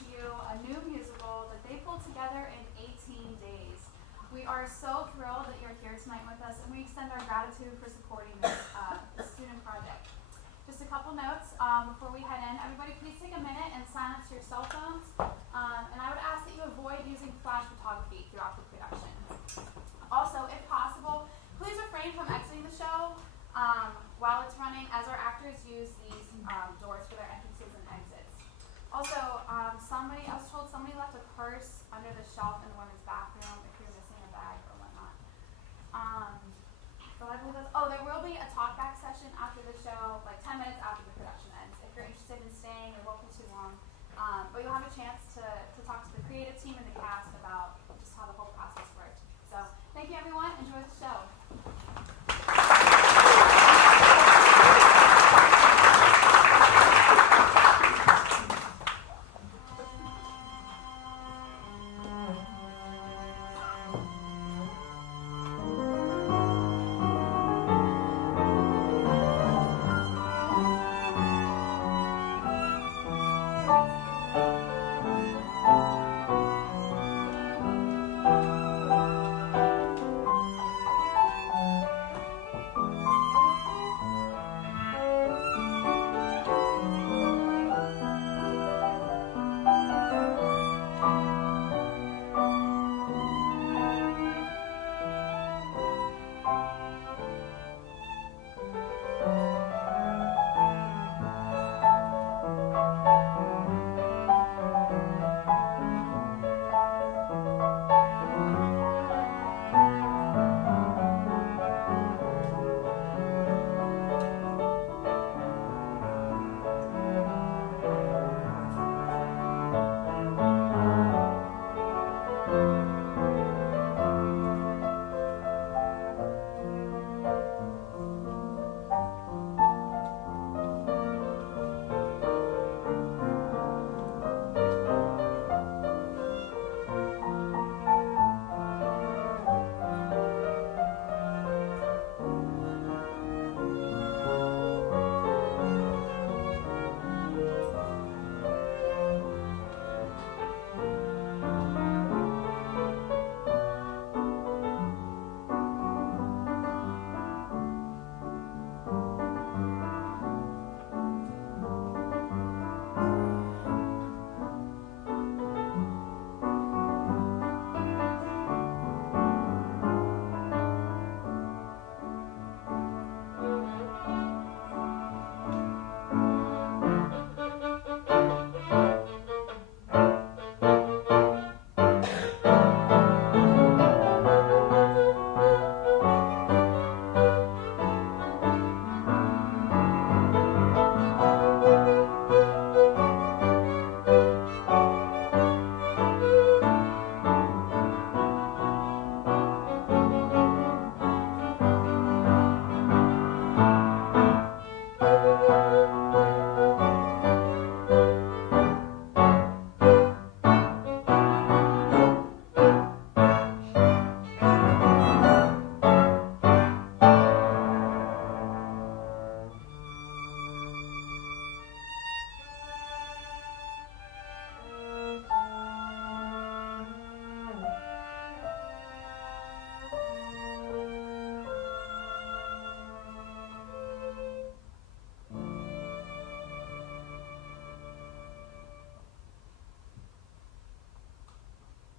to you a new musical that they pulled together in 18 days. We are so thrilled that you're here tonight with us, and we extend our gratitude for supporting this student project. Just a couple notes before we head in. Everybody, please take a minute and silence your cell phones. And I would ask that you avoid using flash photography throughout the production. Also, if possible, please refrain from exiting the show while it's running, as our actors use these doors for their entrances and exits. Also, I was told somebody left a purse under the shelf in the women's bathroom if you're missing a bag or whatnot. There will be a talkback session after the show, like 10 minutes after the production ends. If you're interested in staying, it won't be too long. But you'll have a chance to talk to the creative team and the cast about just how the whole process worked. So thank you, everyone. Enjoy the show.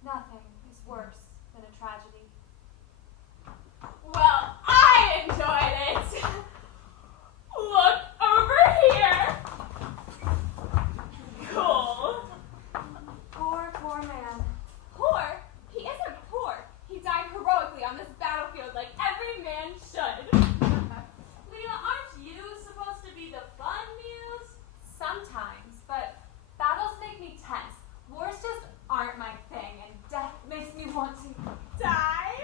Nothing is worse than a tragedy. Well, I enjoyed it. Look over here. Cool. Poor man. Poor? He isn't poor. He died heroically on this battlefield like every man should. Leela, aren't you supposed to be the fun muse? Sometimes, but battles make me tense. Wars just aren't my thing, and death makes me want to Die?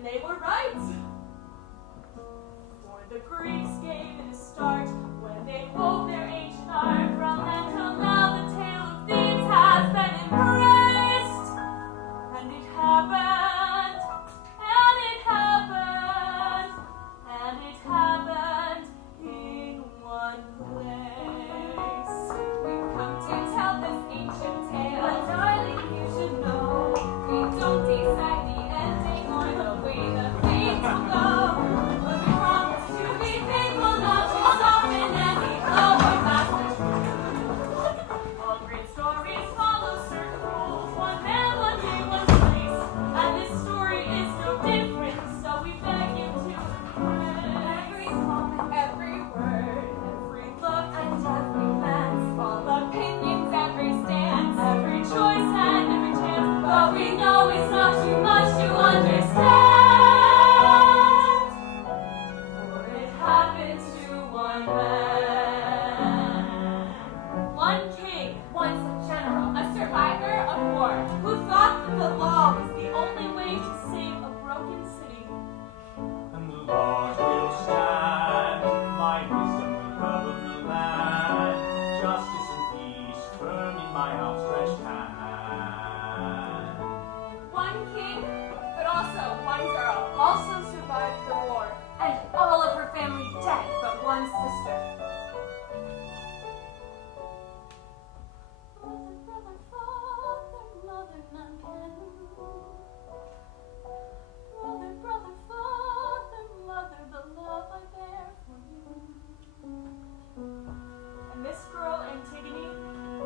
And they were right. For the Greeks gave it a start when they wove their ancient art. From then till now the tale of Thebes has been embraced. And it happened, and it happened, and it happened in one place. We've come to tell this ancient tale, but darling, you should know we don't decide the ending or the way the things will go. But we promise to be faithful, not to soften any blow or pass the truth. All great stories follow certain rules. One man, one day, one place, and this story is no different. So we beg you to embrace every moment, every word, every look, and every glance. All opinions, every stance, every choice and every chance. But we know it's not too much to understand. For it happened to one man. One king, once a general, a survivor of war, who thought that the law was the only way to save a broken city. And the laws will stand, my wisdom will govern the land, justice and peace firm in my outstretched hand. One king, but also one girl, also survived the war, and all of her family dead but one sister. Brother, brother, father, mother, none can. Brother, brother, father, mother, the love I bear for you. And this girl, Antigone,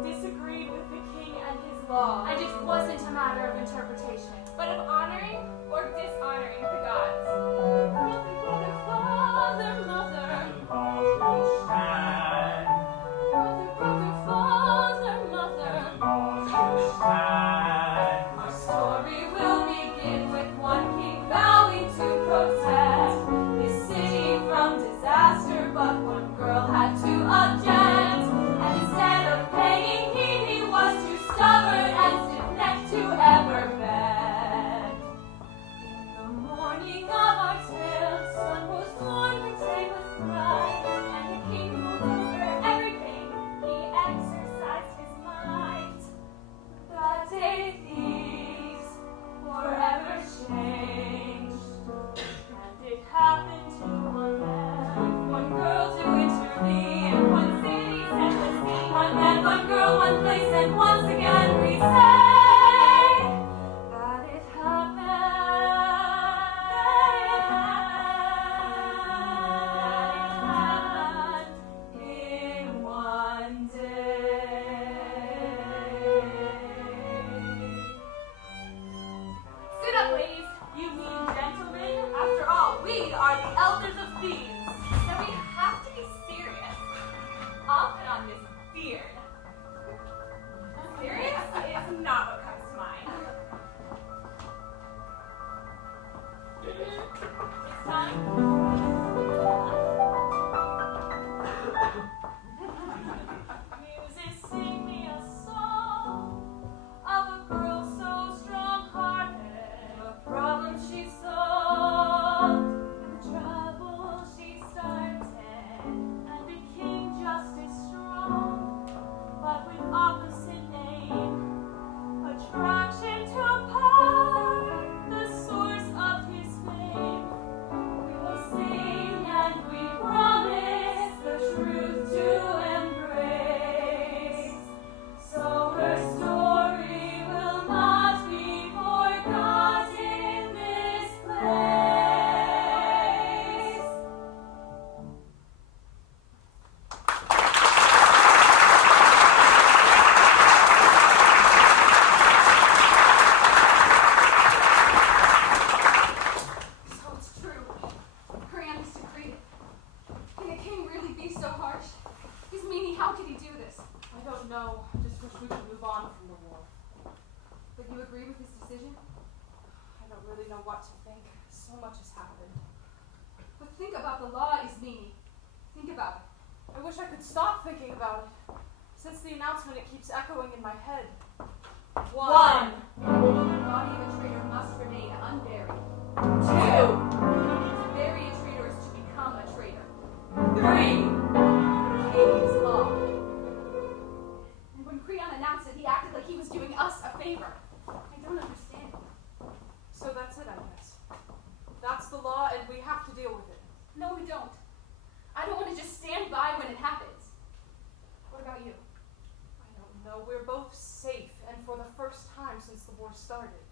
disagreed with the king and his law. And it wasn't a matter of interpretation, but of honoring or dishonoring the gods. Brother, brother, father, mother. And the laws will stand, Brother, brother, father, mother. and the laws will stand. Our story will begin with one king vowing to protect his city from disaster, but one girl had to object. And instead of paying heed, he was too stubborn and stiff-necked to ever beg. In the morning of our tale, sun was born, the day was bright, and the king ruled over everything. He exercised his might. That day Thebes forever changed, and it happened to one man, one girl to intervene, one city set the scene, one man, one girl, one place, and once again we say that it happened in one day. Sit up, ladies. You mean gentlemen? After all, we are the elders of Thebes. So we have to be serious. I'll put on this beard. Serious is not what comes to mind. It's time. Muses, sing me a song of a girl so strong-hearted, a problem she solved, and the trouble she started, and a king just as strong, but with opposite name, attraction to power, the source of his fame. We will sing and we promise the truth to embrace, so her story will not be forgotten in this place. so it's true. Creon has decreed it. Can the king really be so harsh? Ismene, how could he do this? I don't know. I just wish we could move on from the war. But you agree with his decision? I don't really know what to think. So much has happened. But think about the law, Ismene. Think about it. I wish I could stop thinking about it. Since the announcement, it keeps echoing in my head. One. The body of a traitor must remain unburied. Two. No, we don't. I don't want to just stand by when it happens. What about you? I don't know. We're both safe, and for the first time since the war started.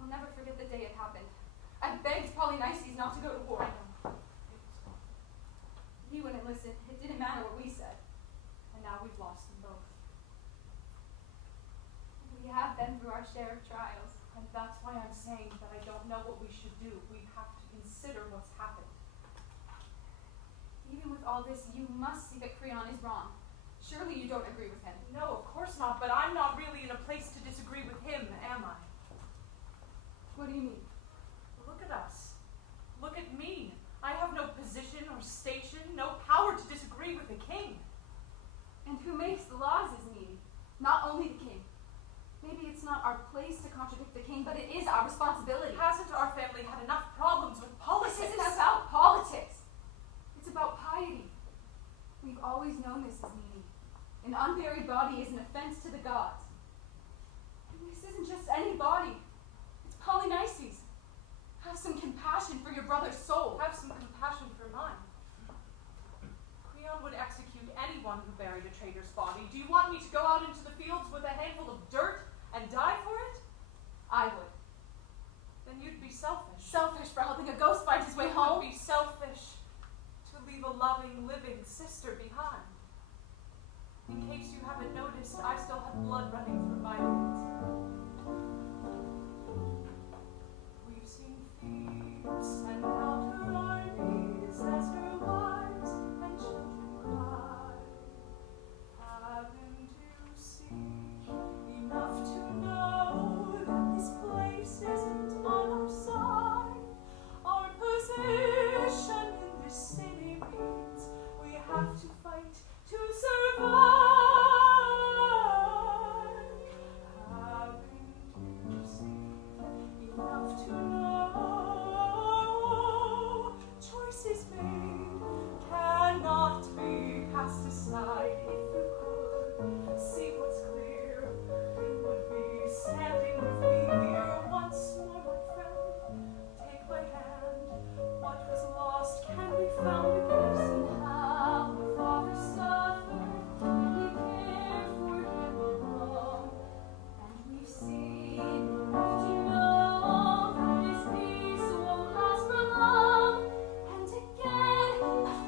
I'll never forget the day it happened. I begged Polynices not to go to war. He wouldn't listen. It didn't matter what we said. And now we've lost them both. We have been through our share of trials. And that's why I'm saying that I don't know what we should do. We have to consider what's happened. Even with all this, you must see that Creon is wrong. Surely you don't agree with him. No, of course not, but I'm not really in a place to disagree with him, am I? What do you mean? Look at us. Look at me. I have no position or station, no power to disagree with the king. And who makes the laws, Ismene? Not only the king. Maybe it's not our place to contradict the king, but it is our responsibility. Hasn't our family had enough problems with politics? This isn't about politics. It's about piety. We've always known this, Ismene. An unburied body is an offense to the gods. And this isn't just any body. It's Polynices. Have some compassion for your brother's soul. Have some compassion for mine. Creon would execute anyone who buried a traitor's body. Do you want me to go out into the fields with a handful of dirt and die for it? I would. Then you'd be selfish. Selfish for helping a ghost find his way You home? would be selfish to leave a loving, living sister behind. In case you haven't noticed, I still have blood running through my veins. We've seen Thebes send out her armies as her wives and children cry. Haven't you seen enough to know that this place isn't on our side? Our position in this city means we have to fight to survive. Haven't you seen enough to know? Choices made cannot be cast aside. If you could see what's clear, you would be standing with me here once more, my friend. Take my hand. What was lost can be found again. And how our father suffered, we care for him alone. And we've seen enough to know that this peace won't last for long. And again,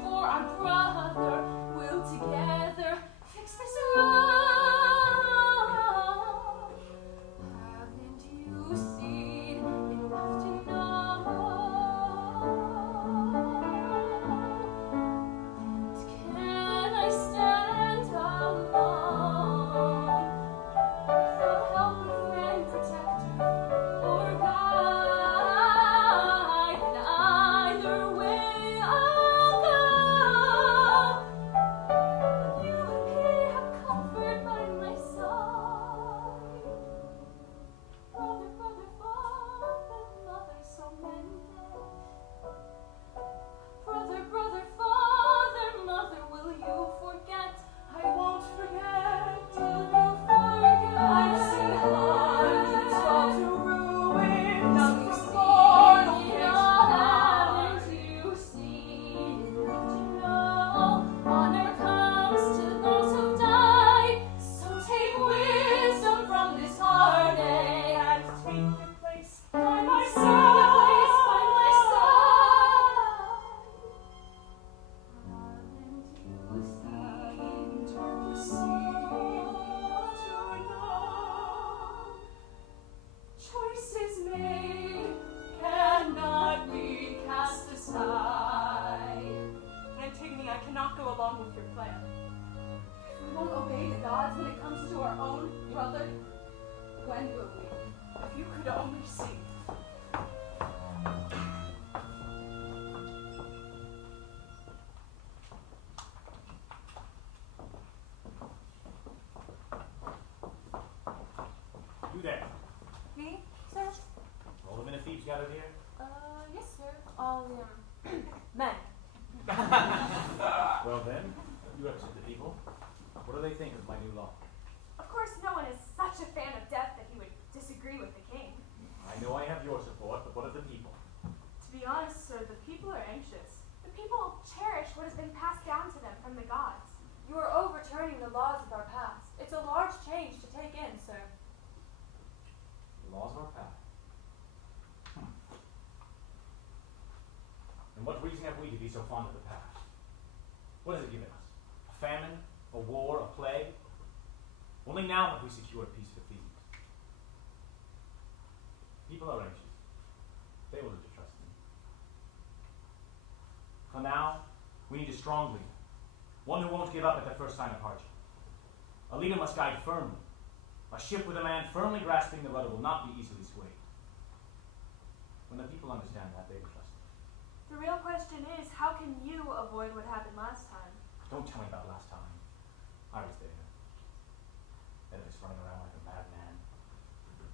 for our brother, we'll together fix this wrong. Haven't you seen enough to know? Can I stand alone without help of friend, protector, or guide? And either way I'll go. You and me have comfort by my side. Brother, brother, father, mother, so many. Brother, brother, father, mother, will you forget? I won't forget. Will you forget? I've seen hundreds fall to ruin. Now From you mortal see, case haven't you seen enough to know? Honor comes to those who die. So take wisdom from this heartache. and take your place by my Take your side. place by my side. Haven't you Choices made cannot be cast aside. Antigone, I cannot go along with your plan. We won't obey the gods when it comes to our own brother. When will we? If you could only see. You there. Me, sir? All the men of Thebes gathered here? Yes, sir. All, men. Well then, you represent the people. What do they think of my new law? Of course, no one is such a fan of death that he would disagree with the king. I know I have your support, but what of the people? To be be honest, sir, the people are anxious. The people cherish what has been passed down to them from the gods. You are overturning the laws of our past. It's a large change to take in, sir. The laws of our past. And what reason have we to be so fond of the past? What has it given us? A famine? A war? A plague? Only now have we secured peace for Thebes. People are anxious. They will learn to trust me. For now, we need a strong leader. One who won't give up at the first sign of hardship. A leader must guide firmly. A ship with a man firmly grasping the rudder will not be easily swayed. When the people understand that, they will trust me. The real question is, how can you avoid what happened last time? Don't tell me about last time. I was there. Edicus running around like a madman,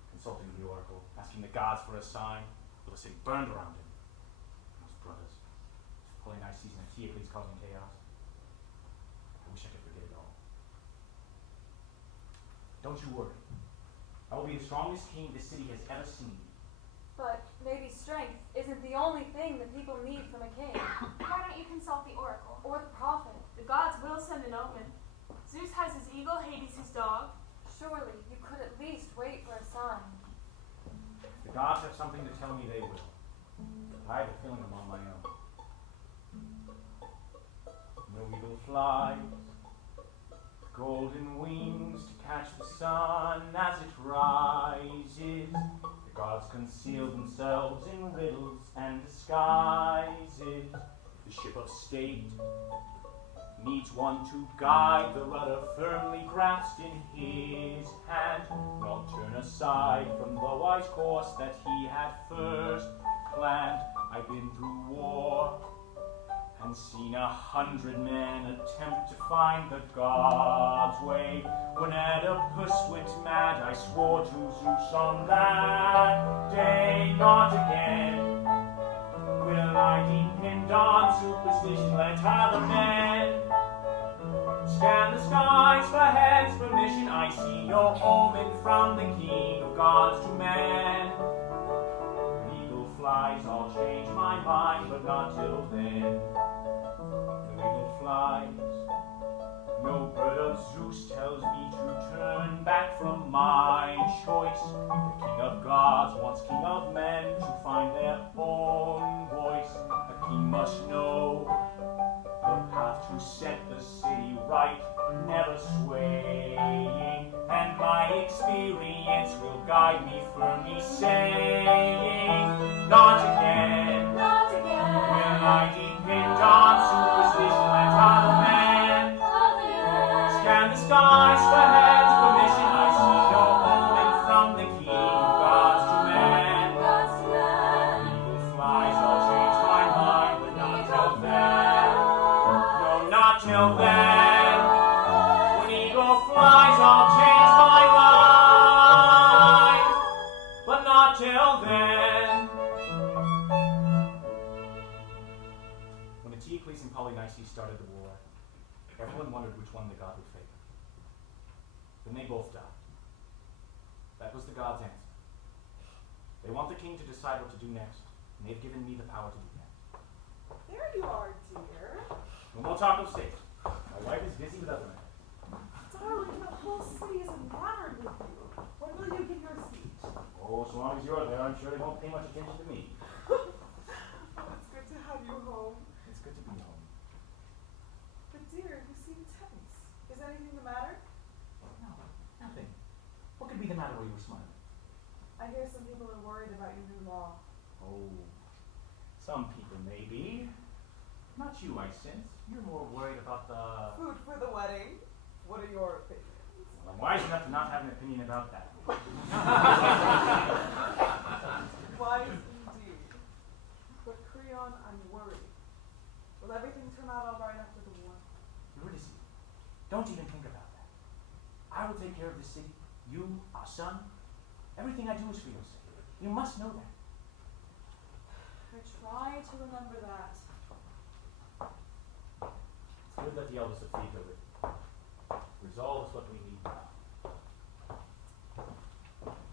consulting the oracle, asking the gods for a sign, till the city burned around him. And his brothers, pulling Ismene and Antigone causing chaos. I wish I could forget it all. Don't you worry. I will be the strongest king this city has ever seen. But maybe strength isn't the only thing that people need from a king. Why don't you consult the oracle? Or the prophet. The gods will send an omen. Zeus has his eagle, Hades his dog. Surely you could at least wait for a sign. If the gods have something to tell me, they will. I have a feeling I'm on my own. No eagle flies, golden wings to catch the sun as it rises. The gods conceal themselves in riddles and disguises. The ship of state needs one to guide the rudder firmly grasped in his hand, nor turn aside from the wise course that he had first planned. I've been through war and seen 100 men attempt to find the gods' way. When Oedipus went mad, I swore to Zeus on that day, not again will I depend on superstition. Let other men scan the skies for heaven's permission. I see no omen from the King of gods to man. When eagle flies, I'll change my mind, but not till then. The eagle flies. No bird of Zeus tells me to turn back from my choice. The King of gods wants King of men to find their own voice. A king must know the path to set the city right, never swaying, and my experience will guide me firmly, saying, not again, Not again. will I depend on superstition. Let other men scan the skies for heaven's permission. I see no omen from the King of gods to man. Eagle flies, I'll change my mind, but not till then. No, not till then. When eagle flies, I'll change my mind, but not till then. When Antigone and Polynices started the war, everyone wondered which one the god would favor. Then they both died. That was the god's answer. They want the king to decide what to do next, and they've given me the power to do that. There you are, dear. No more talk of state. My wife is busy with other matters. Darling, the whole city is enamored with you. When will you give your speech? Oh, so long as you're there, I'm sure they won't pay much attention to me. It's good to have you home. It's good to be home. But dear, you seem tense. Is anything the matter? No, nothing. What could be the matter while you were smiling? I hear some people are worried about your new law. Oh, some people may be. Not you, I sense. You're more worried about the... Food for the wedding. What are your opinions? Well, I'm wise enough to not have an opinion about that. Wise indeed. But Creon, I'm worried. Will everything turn out all right after the war? Eurydice, don't even think about that. I will take care of the city. You, our son. Everything I do is for your sake. You must know that. I try to remember that. It's good that the elders of Thebes are with you. Resolve is what we need now.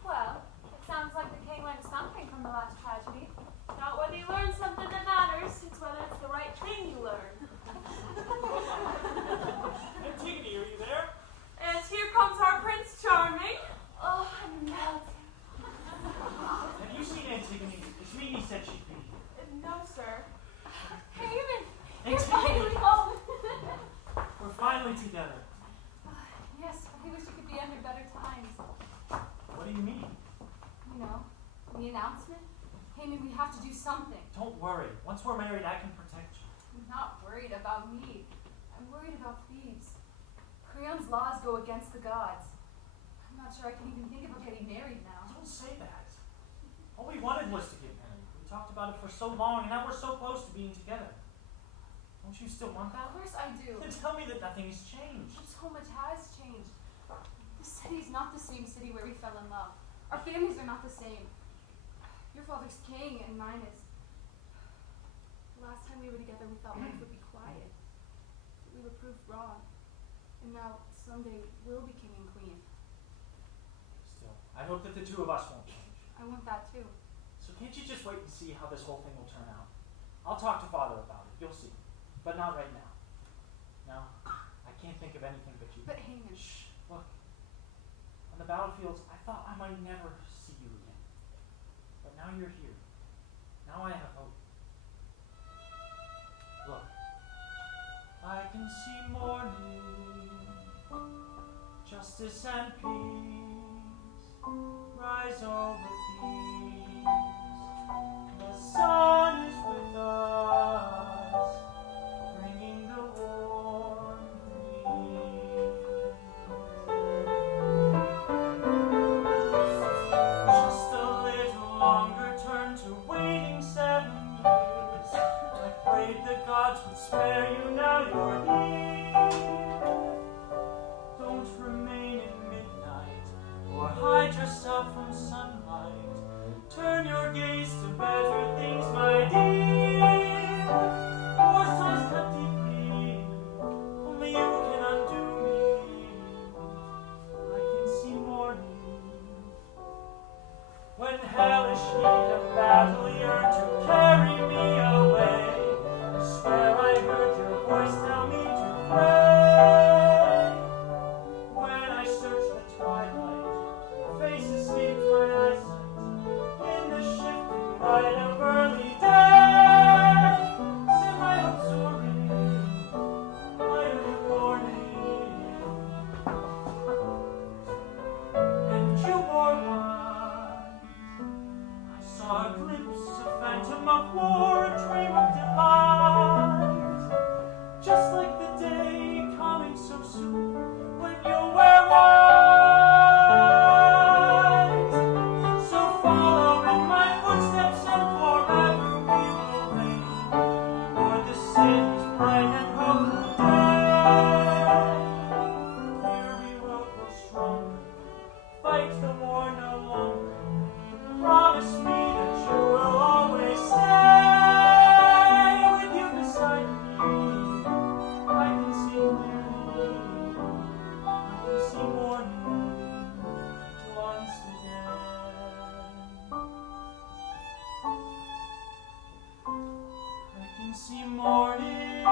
Well, it sounds like the king learned something from the last tragedy. Not whether you learn something Antigone. Ismene said she'd be here. No, sir. Haven, you're Antigone, finally home. we're finally together. Yes, I wish it could be under better times. What do you mean? You know, the announcement. Haven, we have to do something. Don't worry. Once we're married, I can protect you. I'm not worried about me. I'm worried about Thebes. Creon's laws go against the gods. I'm not sure I can even think about getting married now. Don't say that. All we wanted was to get married. We talked about it for so long, and now we're so close to being together. Don't you still want that? Of course I do. Then tell me that nothing's changed. So much has changed. This city's not the same city where we fell in love. Our families are not the same. Your father's king and mine is. The last time we were together, we thought life would be quiet. But we were proved wrong. And now, someday, we'll be king and queen. Still, I hope that the two of us won't change. I want that too. So can't you just wait and see how this whole thing will turn out? I'll talk to Father about it. You'll see. But not right now. No, I can't think of anything but you. But Haman. Shh, look. On the battlefields, I thought I might never see you again. But now you're here. Now I have hope. Look. I can see morning, justice and peace rise over these. The sun is with us, bringing the warm breeze. Just a little longer, turn to waiting 7 years. I prayed the gods would spare you, now you're here. Don't remain in midnight, or hide yourself from sunlight. Turn your gaze to better things, my dear. Your souls cut deeply, only you can undo me. I can see morning, when hellish heat of battle yearned to carry me away. I swear I heard your voice tell me to pray. When I searched the twilight, your face escaped my eyesight. In the shifting light of early day, set my hopes soaring, my early morning. And you bore wine. I saw a glimpse, a phantom of war, a dream of delight. Just like the day coming so soon, when you wear white. So follow in my footsteps, and forever we will reign o'er the city's bright and hopeful day. Here we will grow stronger, fight the war no longer. Promise me that you will always stay. With you beside me, I can see clearly. I can see morning once again. I can see morning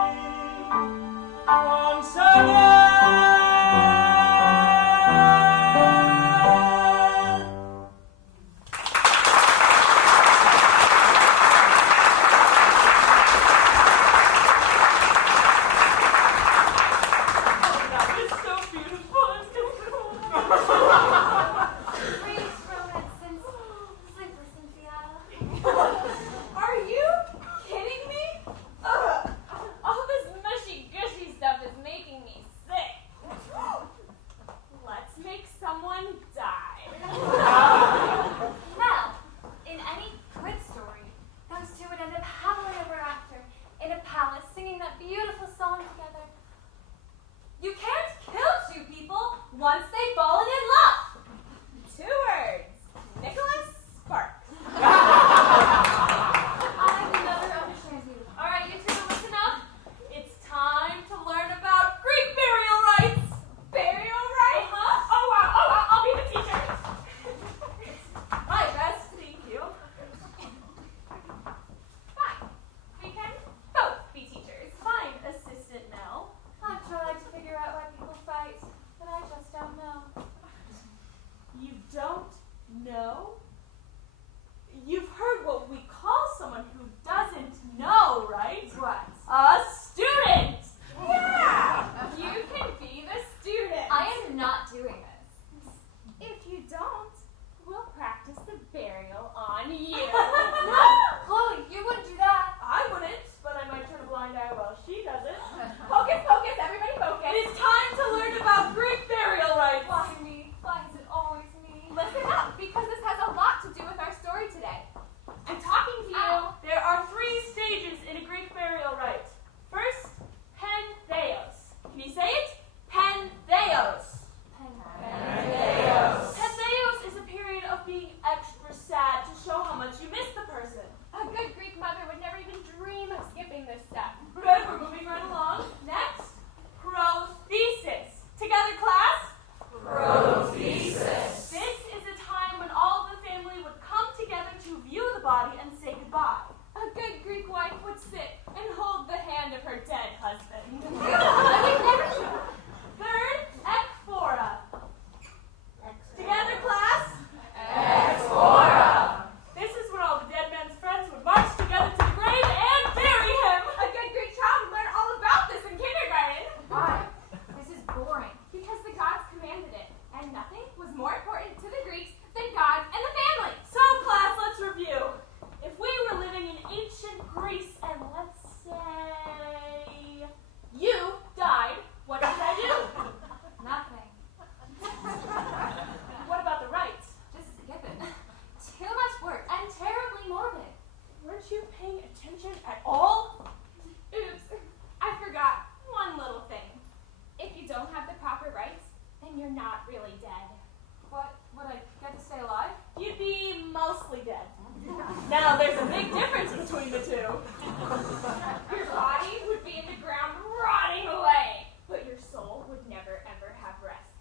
once again. That was so beautiful and so cool. Greatest romance since Sleepless in Seattle. Are you kidding me? Ugh. All this mushy gushy stuff is making me Now there's a big difference between the two. Your body would be in the ground rotting away, but your soul would never ever have rest.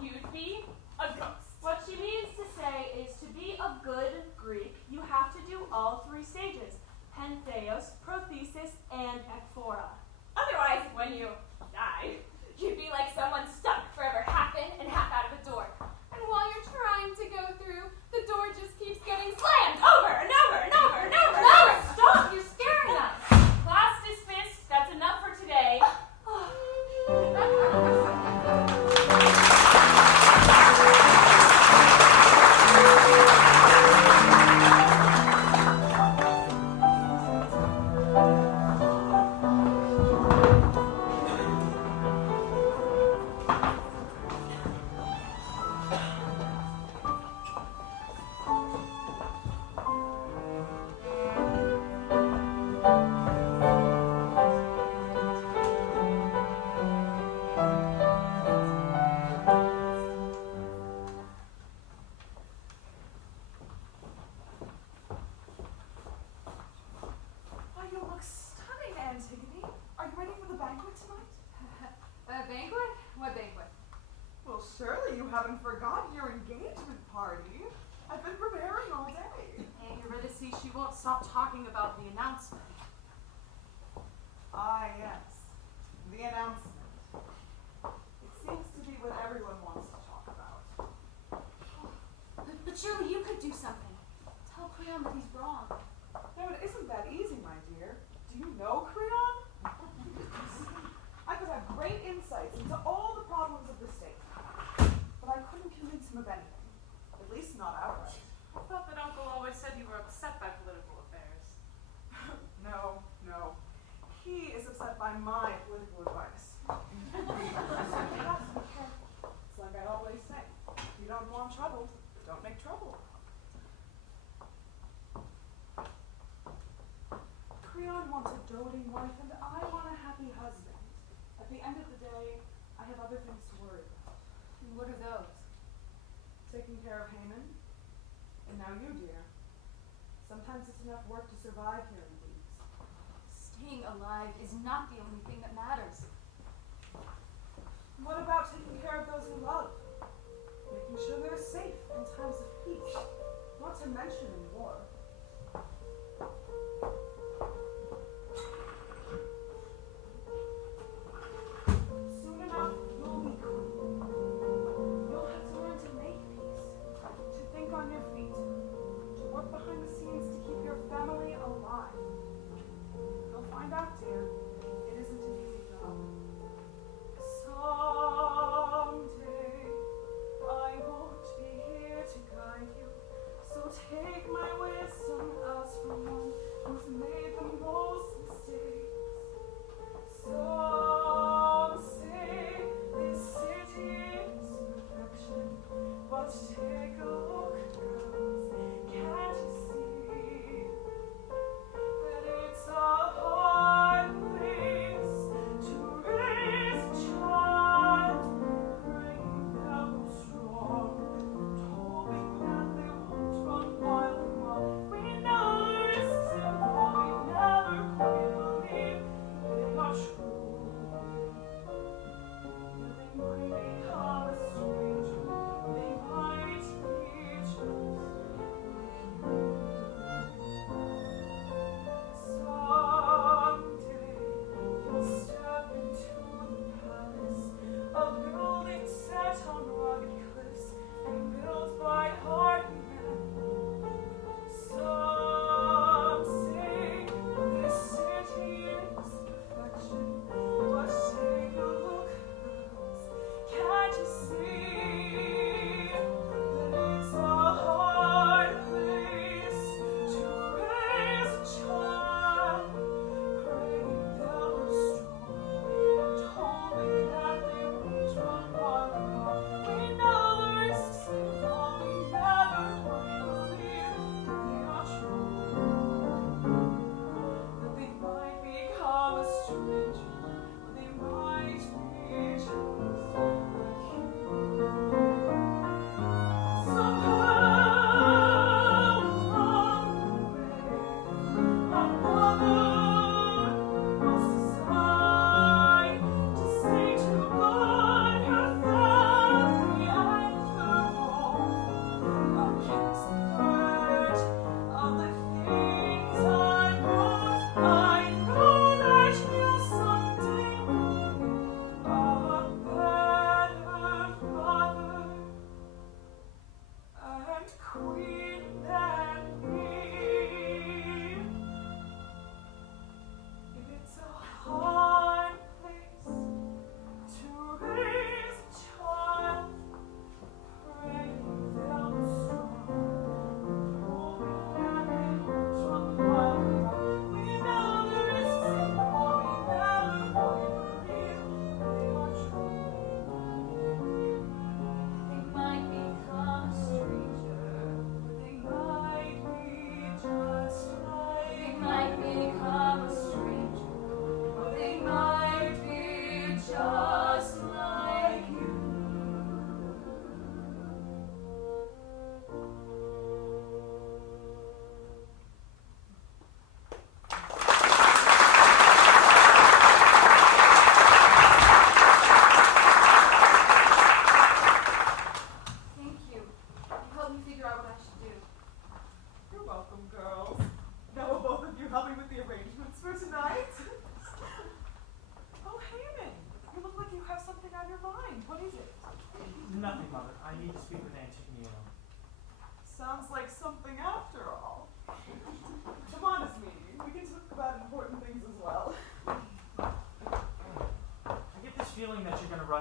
You'd be a ghost. What she means to say is to be a good Greek, you have to do all three stages: pentheos, prothesis, and ekphora. Otherwise, when you die, you'd be like someone stuck forever half in and half out of a door. And while you're trying to go through, the door just keeps getting slammed over and over and over and over and over. Stop! You're scaring us! Class dismissed. That's enough for today. Why, you look stunning, Antigone. Are you ready for the banquet tonight? A banquet? What banquet? Well, surely you haven't forgotten your engagement party. I've been preparing all day. And Eurydice, she won't stop talking about the announcement. Ah, yes. The announcement. It seems to be what everyone wants to talk about. But surely you could do something. Tell Creon that he's wrong. No, it isn't that easy, my dear. Do you know Creon? I could have great insights into all the problems of the state, but I couldn't convince him of anything. At least not outright. I thought that Uncle always said you were upset by political affairs. No. He is upset by my political advice. It's like I always say, if you don't want trouble, don't make trouble. Creon wants a doting wife, and I want a happy husband. At the end of the day, I have other things to worry about. What are those? Taking care of Haman, and now you, dear. Sometimes it's enough work to survive here in Thebes. Staying alive is not the only thing that matters. What about taking care of those you love? Making sure they're safe in times of peace, not to mention in war. Soon enough, you'll be queen. You'll have to learn to make peace, to think on your feet, to work behind the scenes to keep your family alive. You'll find out, dear, it isn't an easy job. Someday I won't be here to guide you, so take my wisdom as from one who's made the most mistakes. Some say this city is perfection, but take a look, girls, can't you see that it's a hard place to raise a child, praying they'll grow strong, and hoping that they won't run wild and wild. We know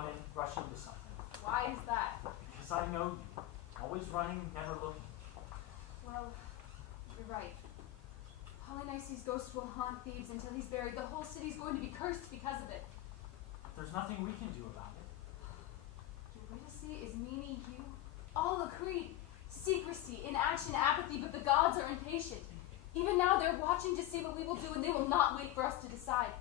run and rush into something. Why is that? Because I know you. Always running, never looking. Well, you're right. Polynices' ghost will haunt Thebes until he's buried. The whole city's going to be cursed because of it. There's nothing we can do about it. Eurydice, Ismene, you all agreed. Secrecy, inaction, apathy, but the gods are impatient. Even now they're watching to see what we will do, and they will not wait for us to decide.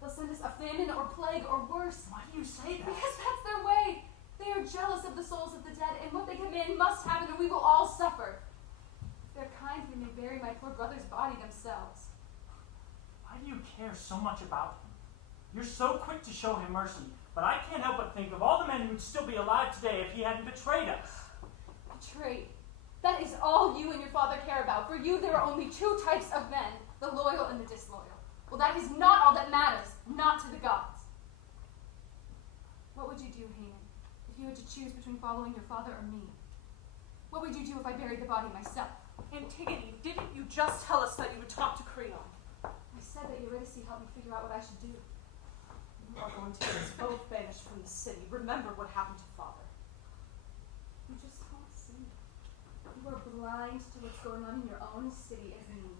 They'll send us a famine or plague or worse. Why do you say that? Because that's their way. They are jealous of the souls of the dead, and what they command must happen, or we will all suffer. If they're kind, we may bury my poor brother's body themselves. Why do you care so much about him? You're so quick to show him mercy, but I can't help but think of all the men who'd still be alive today if he hadn't betrayed us. Betrayed. That is all you and your father care about. For you, there are only two types of men, the loyal and the disloyal. Well, that is not all that matters, not to the gods. What would you do, Haman, if you had to choose between following your father or me? What would you do if I buried the body myself? Antigone, didn't you just tell us that you would talk to Creon? I said that Eurydice helped me figure out what I should do. You are going to get us both banished from the city. Remember what happened to father. You just don't see. You are blind to what's going on in your own city as me.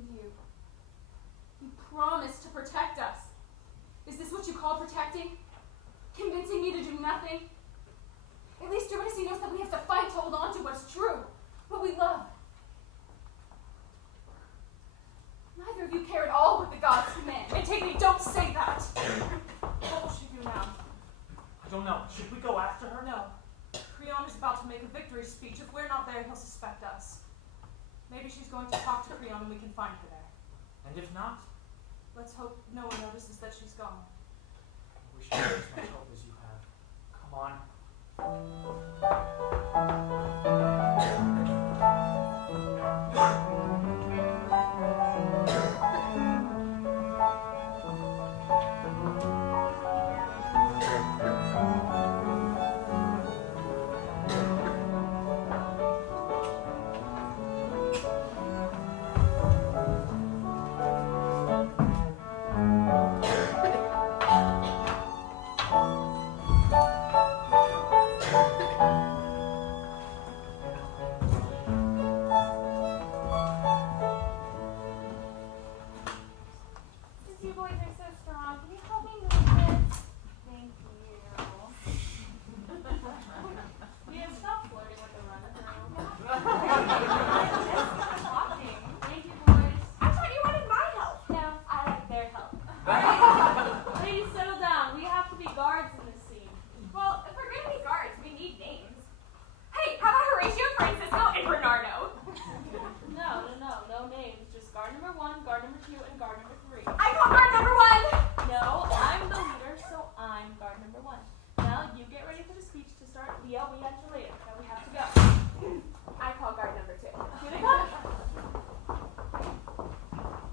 And you promised to protect us. Is this what you call protecting? Convincing me to do nothing? At least Eurydice knows that we have to fight to hold on to what's true, what we love. Neither of you care at all what the gods command. Antigone, don't say that! What will she do now? I don't know. Should we go after her? No. Creon is about to make a victory speech. If we're not there, he'll suspect us. Maybe she's going to talk to Creon and we can find her there. And if not? Let's hope no one notices that she's gone. We should have as much hope as you have. Come on.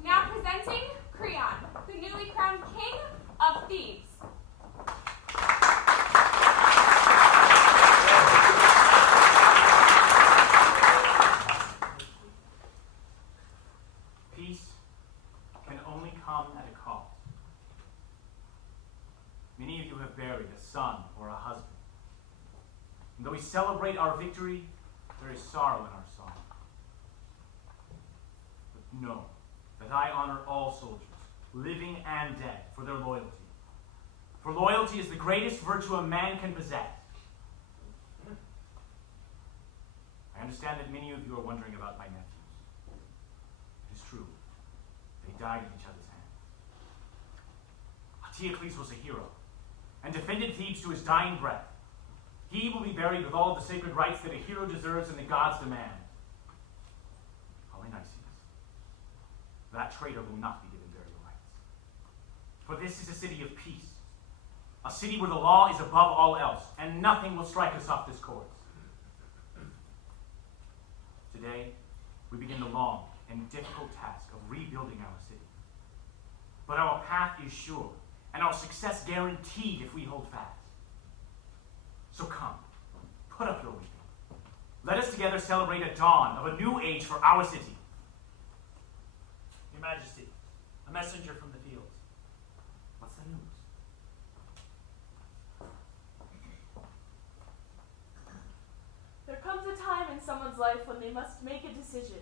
Now presenting Creon, the newly crowned King of Thebes. Peace can only come at a cost. Many of you have buried a son or a husband. And though we celebrate our victory, there is sorrow in our song. But know that I honor all soldiers, living and dead, for their loyalty. For loyalty is the greatest virtue a man can possess. I understand that many of you are wondering about my nephews. It is true. They died at each other's hands. Eteocles was a hero and defended Thebes to his dying breath. He will be buried with all of the sacred rites that a hero deserves and the gods demand. Polynices, that traitor will not be given burial rites. For this is a city of peace, a city where the law is above all else, and nothing will strike us off this course. Today, we begin the long and difficult task of rebuilding our city. But our path is sure, and our success guaranteed if we hold fast. So come, put up your weeping. Let us together celebrate a dawn of a new age for our city. Your Majesty, a messenger from the fields. What's the news? someone's life when they must make a decision.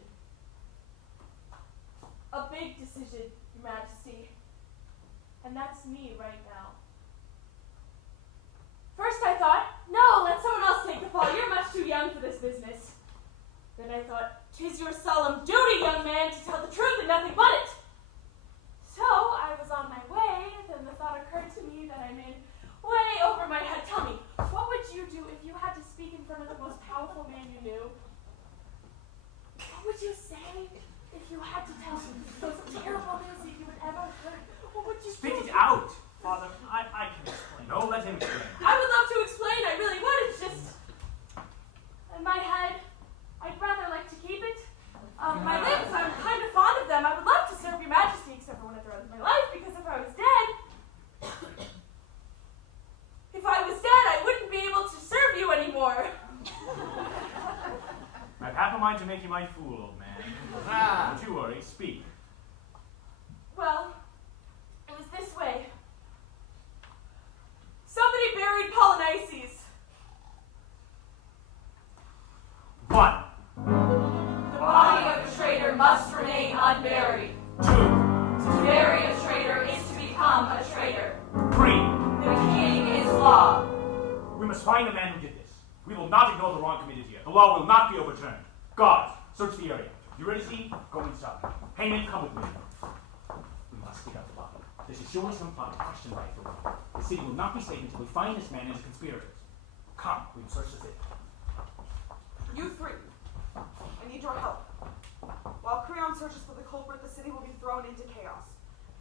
A big decision, Your Majesty. And that's me right now. First I thought, no, let someone else take the fall. You're much too young for this business. Then I thought, 'tis your solemn duty, young man, to tell the truth and nothing but it. So I was on my way, then the thought occurred to me that I'm in way over my head. Tell me, what would you do if you had to speak in front of the most powerful man you knew? What would you say if you had to tell him the most terrible news that you had ever heard? What would you Spit do? it out! Father, I can explain. No, let him explain. I would love to explain, I really would. It's just in my head, I'd rather like to keep it. My lips, I'm kind of fond of them. I would love to serve Your Majesty, except for when I throw in my life, because if I was dead, I wouldn't be able to serve you anymore. I've half a mind to make you my fool, old man. Don't you worry, speak. Well, it was this way. Somebody buried Polynices. 1. The body of the traitor must remain unburied. 2. To bury a traitor is to become a traitor. 3. The king is law. We must find the man who did this. We will not ignore the wrong committed here. The law will not be overturned. Guards, search the area. You ready, see? Go inside. Hangman, come with me. We must dig out the body. This is surely some plot questioned by authority. The city will not be safe until we find this man and his conspirators. Come, we will search the city. You three, I need your help. While Creon searches for the culprit, the city will be thrown into chaos.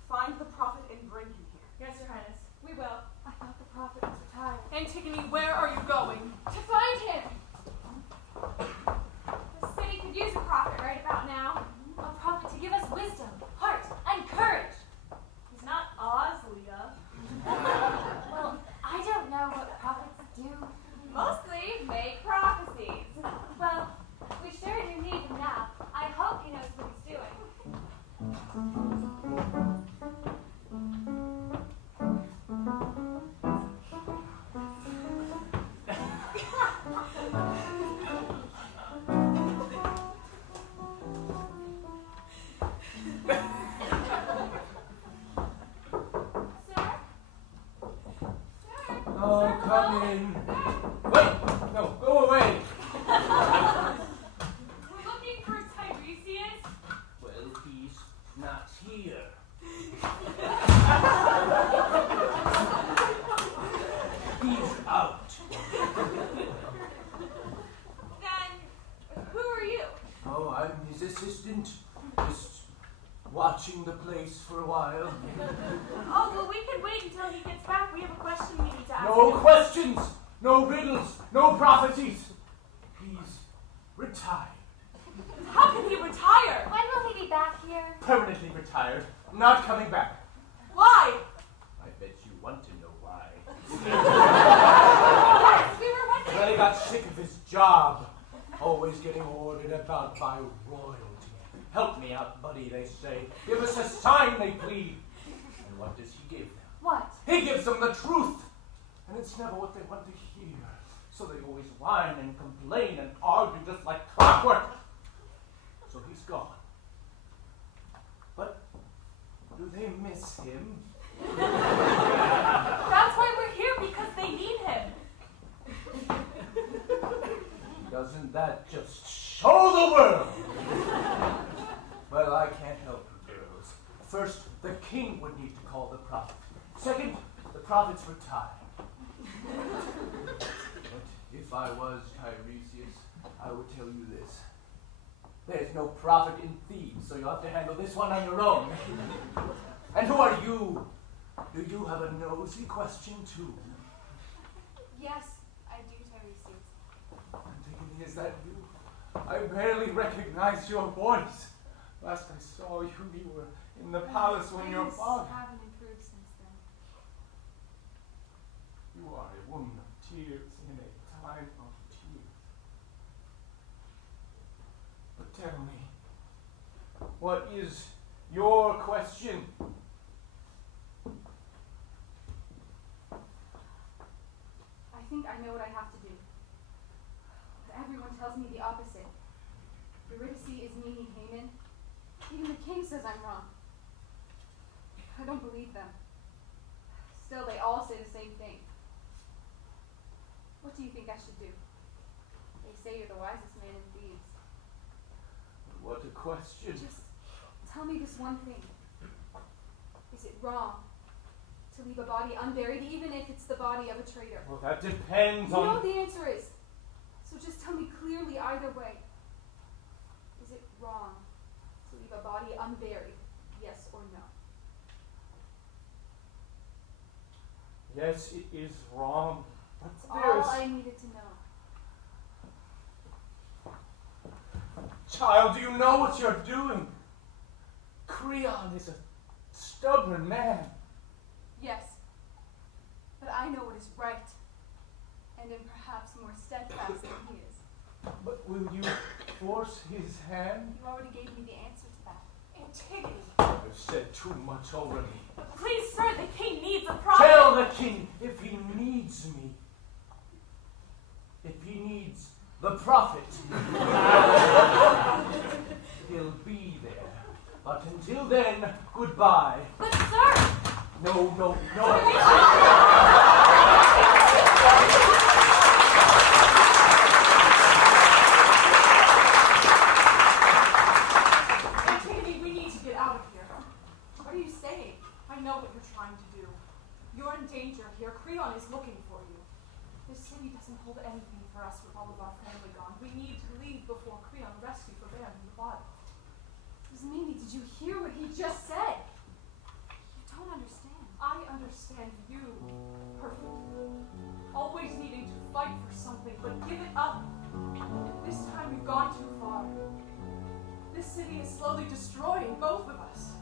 Find the prophet and bring him here. Yes, Your Highness. We will. I thought the prophet was retired. Antigone, where are you going? To find him. The city could use a prophet right about now. A prophet to give us wisdom, heart, and courage. He's not Oz, Leah. Well, I don't know what prophets do. Mostly make prophecies. Well, we sure do need him now. I hope he knows what he's doing. Oh, come in. Wait! No, go away! We're looking for Tiresias. Well, he's not here. He's out. Then, who are you? Oh, I'm his assistant. Just watching the place for a while. Oh, well, we can wait until he gets back. We have a question we need to ask No him. questions, no riddles, no prophecies. He's retired. How can he retire? When will he be back here? Permanently retired. Not coming back. Why? I bet you want to know why. Yes, we were wondering. Well, he got sick of his job. Always getting ordered about by royalty. Help me out, buddy, they say. Give us a sign, they plead. And what does he give them? What? He gives them the truth. And it's never what they want to hear. So they always whine and complain and argue just like clockwork. So he's gone. But do they miss him? That's why we're here, because they need him. Doesn't that just show the world? Well, I can't help you, girls. First, the king would need to call the prophet. Second, the prophet's retired. But if I was Tiresias, I would tell you this. There's no prophet in Thebes, so you'll have to handle this one on your own. And who are you? Do you have a nosy question, too? Yes, I do, Tiresias. Antigone, is that you? I barely recognize your voice. Last I saw you, you were in the palace when your Things father... haven't improved since then. You are a woman of tears in a time of tears. But tell me, what is your question? I think I know what I have to do. But everyone tells me the opposite. Eurydice, Ismene, Haman. Even the king says I'm wrong. I don't believe them. Still, they all say the same thing. What do you think I should do? They say you're the wisest man in Thebes. What a question. Just tell me this one thing. Is it wrong to leave a body unburied, even if it's the body of a traitor? Well, that depends You on... know what the answer is. So just tell me clearly either way. Is it wrong to leave a body unburied? Yes or no? Yes, it is wrong. But That's there's... all I needed to know. Child, do you know what you're doing? Creon is a stubborn man. Yes. But I know what is right. And am perhaps more steadfast than he is. But will you force his hand? You already gave me the answer to that. Antigone. You've said too much already. Please, sir, the king needs a prophet. Tell the king if he needs me. If he needs the prophet. He'll be there. But until then, goodbye. But, sir. No. Antigone, we need to get out of here. What are you saying? I know what you're trying to do. You're in danger here. Creon is looking for you. This city doesn't hold anything for us with all of our family gone. We need to leave before Creon arrests you for bearing the body. Ismene, did you hear what he just said? You don't understand. I understand you perfectly. Always needing to fight for something, but give it up. This time you've gone too far. This city is slowly destroying both of us.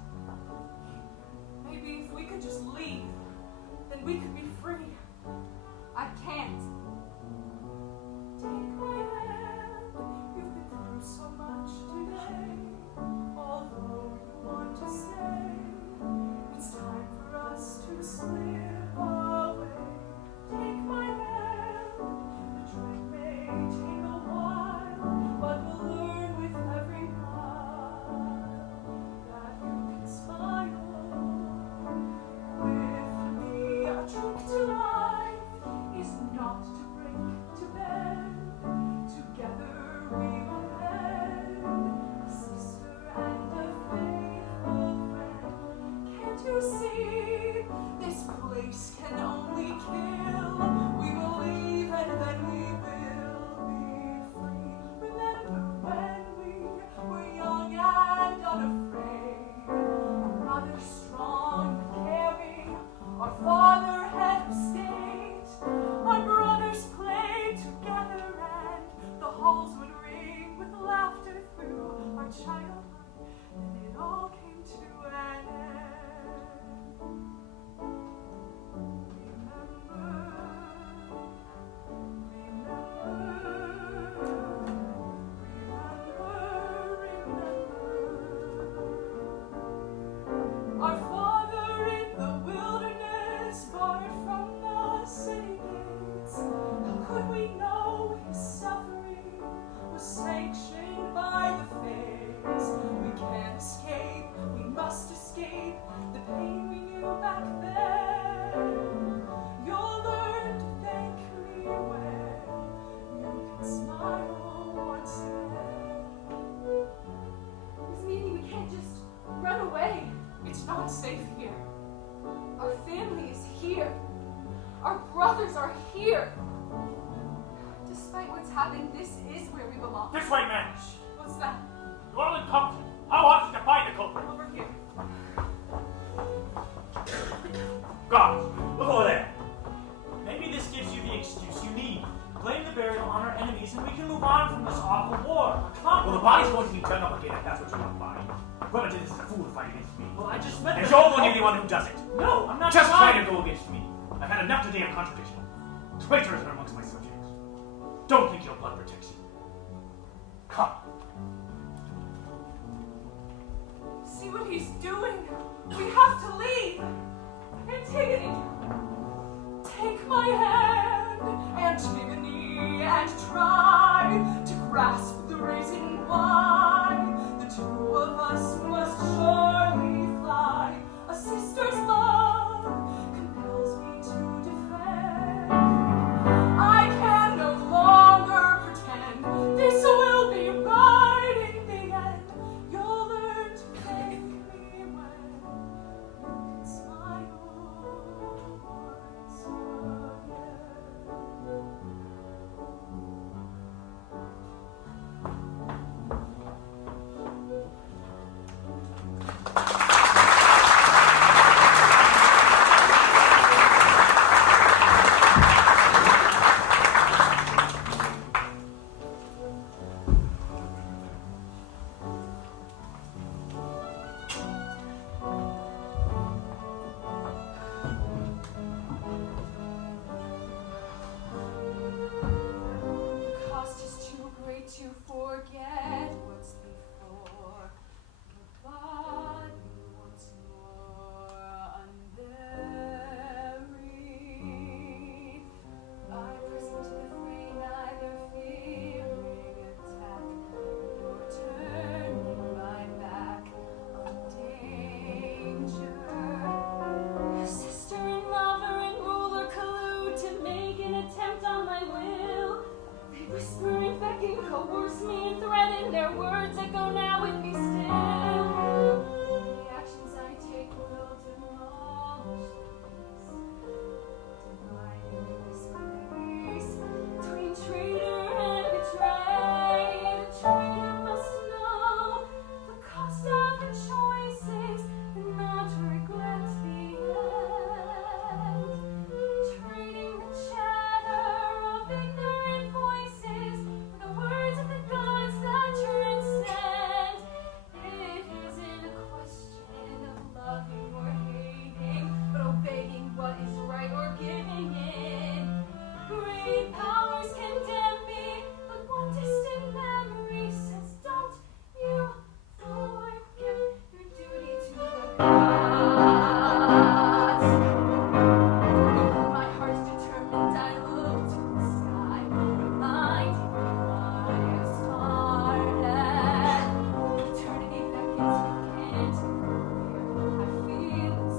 Maybe if we could just leave, then we could be free. I can't. Take my hand, you've been through so much today. Although you want to stay, it's time for us to slip away. Take my hand, the trip may take a while, but we'll learn with every mile that you can smile with me. A drink to life is not to bring to bed. Together we will end, a sister and a faithful friend. Can't you see, this place can only kill? We will leave and then we will be free. Remember when we were young and unafraid, our mother strong and caring, our father head of state, our brothers played together and the halls would ring with laughter through our childhood, and it all came to an end. Remember. Our father in the wilderness, barred from the city gates. How could we know his suffering was sanctioned by the fates? We can't escape, we must escape the pain we knew back then. You'll learn to thank me when you can smile once again. Ismene, we can't just run away. It's not safe here. Our family is here. Our brothers are here. Despite what's happened, this is where we belong. This way, men! What's that? You all incompetent. How ought you to find the culprit? Over here. Guards, look over there. Maybe this gives you the excuse you need. Blame the burial on our enemies and we can move on from this awful war. Well, the body's going to be dug up again if that's what you want to find. Whoever did this is a fool to fight against me. Well, I just met... And you're the only one who does it. No, I'm not just trying to go against me. I've had enough today of contradiction. Traitors are amongst my subjects. Don't think your blood protects you. Come. See what he's doing? We have to leave. Antigone, take my hand, Antigone, and try to grasp the reason why the two of us must surely fly. A sister's love compels me to defend. I can no longer pretend this will be right in the end. You'll learn to thank me when you can smile once again. The cost is too great to forget what's before. The body once more unburied. I press into the fray, neither fearing attack, nor turning my back on danger. Sister and lover and ruler collude to make an attempt on my will. They whisper and beckon, coerce me and threaten. Their words echo now with me still. The actions I take will demolish dividing this place Between traitor and betrayed, a traitor must know the cost of her choices and not regret the end. Trading the chatter of ignorant voices for the words of the gods that transcend. It isn't a question of loving or hating, but obeying what is right or giving in. Great powers condemn me, but one distant memory says, don't you forget your duty to the gods. My heart's determined, I look to the sky, reminding me why I started. Eternity beckons me, can't fear. I feel it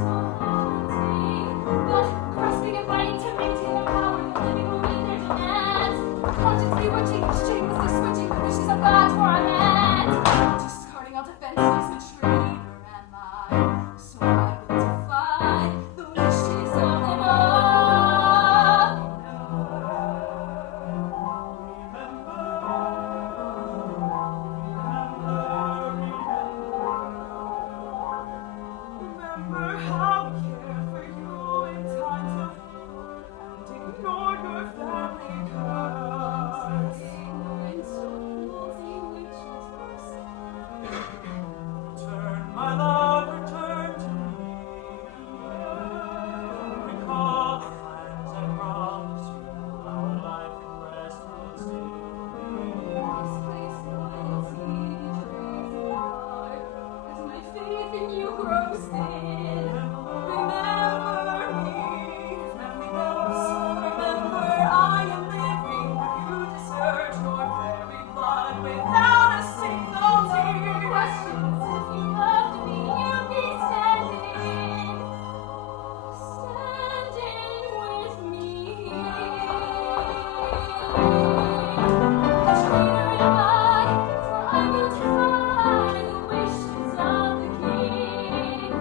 so haunting, but grasping and fighting to maintain their power, the living will meet their demands. Conscience bewitching, shamelessly switching the wishes of gods where I'm at. Discarding all defenses, the traitor am I. So I will defy the wishes of them all. Remember how we cared for you in times of need and ignored your family curse. ignorant souls, in which is Return, my love, return to me. Recall the plans I promised you. Our life and rest will still be. misplaced loyalty betrays the heart, as my faith in you grows thin. Remember me, remember I am living when you desert your very blood without a single tear. Questions if you loved me, you'd be standing with me. A traitor am I, for I will defy the wishes of the king.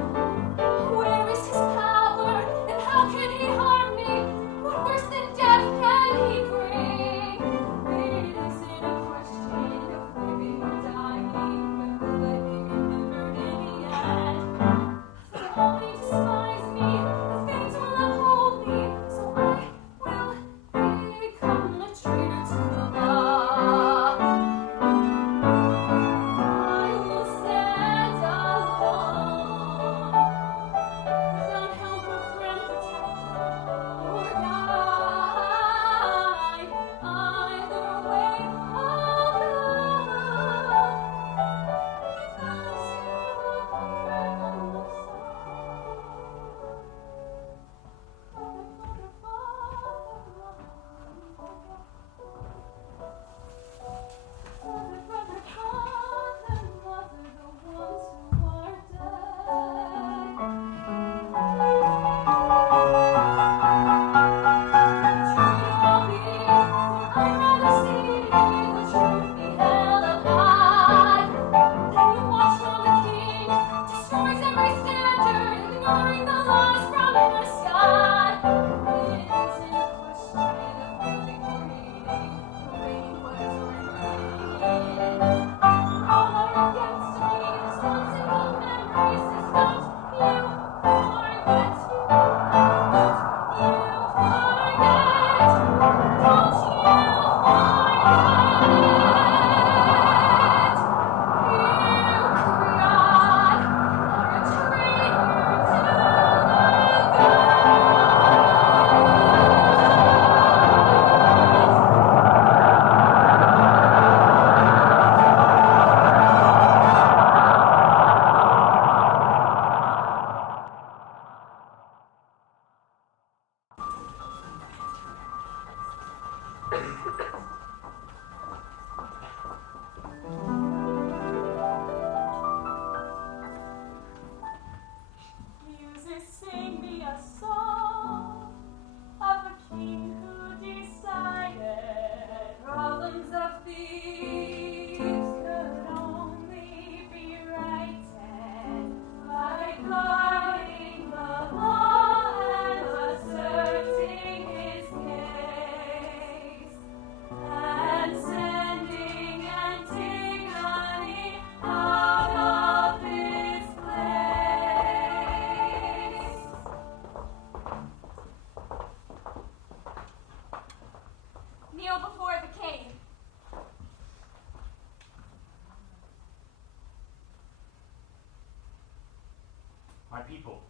people.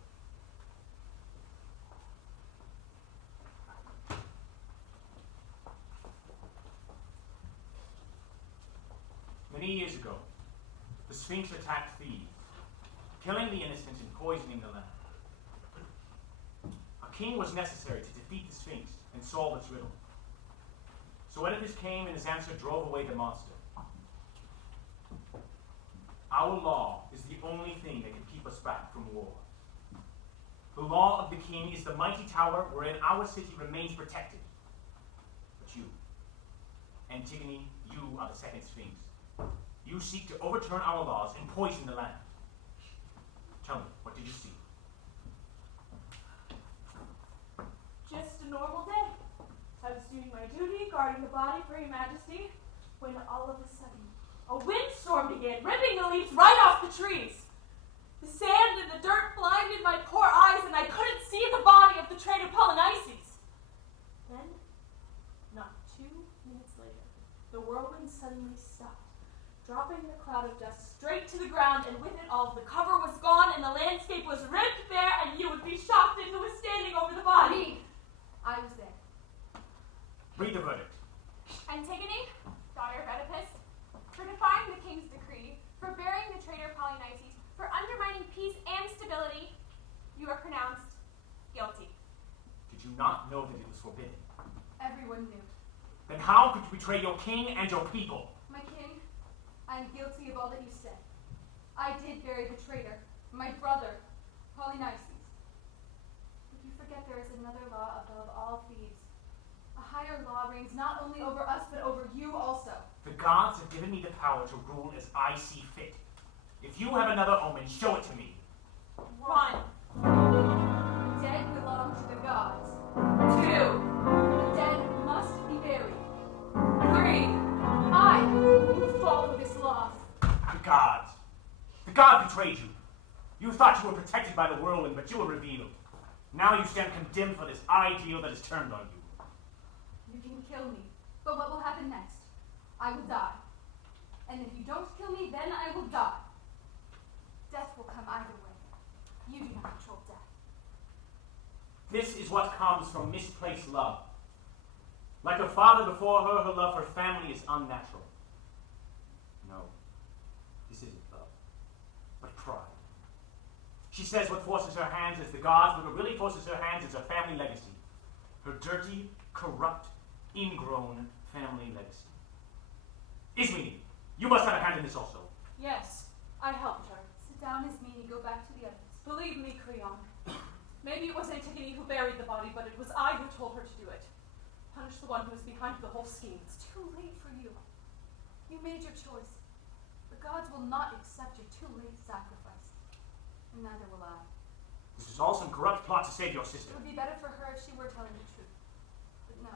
Many years ago, the Sphinx attacked Thebes, killing the innocent and poisoning the land. A king was necessary to defeat the Sphinx and solve its riddle. So Oedipus came and his answer drove away the monster. Our law is the only thing that can keep us back from war. The law of the king is the mighty tower wherein our city remains protected. But you, Antigone, you are the second Sphinx. You seek to overturn our laws and poison the land. Tell me, what did you see? Just a normal day. I was doing my duty, guarding the body for Your Majesty, when all of a sudden, a windstorm began, ripping the leaves right off the trees. The sand and the dirt blinded my poor eyes, and I couldn't see the body of the traitor Polynices. Then, not 2 minutes later, the whirlwind suddenly stopped, dropping the cloud of dust straight to the ground, and with it all, the cover was gone, and the landscape was ripped bare, and you would be shocked into was standing over the body. I was there. Read the verdict. Antigone, daughter of Oedipus, for defying the king's decree, for burying the traitor Polynices, for undermining peace and stability, you are pronounced guilty. Did you not know that it was forbidden? Everyone knew. Then how could you betray your king and your people? My king, I am guilty of all that you said. I did bury the traitor, my brother, Polynices. But you forget there is another law above all Thebes. A higher law reigns not only over us, but over you also. The gods have given me the power to rule as I see fit. If you have another omen, show it to me. One, The dead belong to the gods. 2, The dead must be buried. 3. I will follow this law. The gods. The gods betrayed you. You thought you were protected by the whirlwind, but you were revealed. Now you stand condemned for this ideal that is turned on you. You can kill me, but what will happen next? I will die. And if you don't kill me, then I will die. Death will come either way. You do not control death. This is what comes from misplaced love. Like her father before her, her love for family is unnatural. No, this isn't love, but pride. She says what forces her hands is the gods, but what really forces her hands is her family legacy. Her dirty, corrupt, ingrown family legacy. Ismene, you must have a hand in this also. Yes, I helped her. Sit down, Ismene, go back to the others. Believe me, Creon. Maybe it was Antigone who buried the body, but it was I who told her to do it. Punish the one who was behind the whole scheme. It's too late for you. You made your choice. The gods will not accept your too late sacrifice. And neither will I. This is all some corrupt plot to save your sister. It would be better for her if she were telling the truth. But no.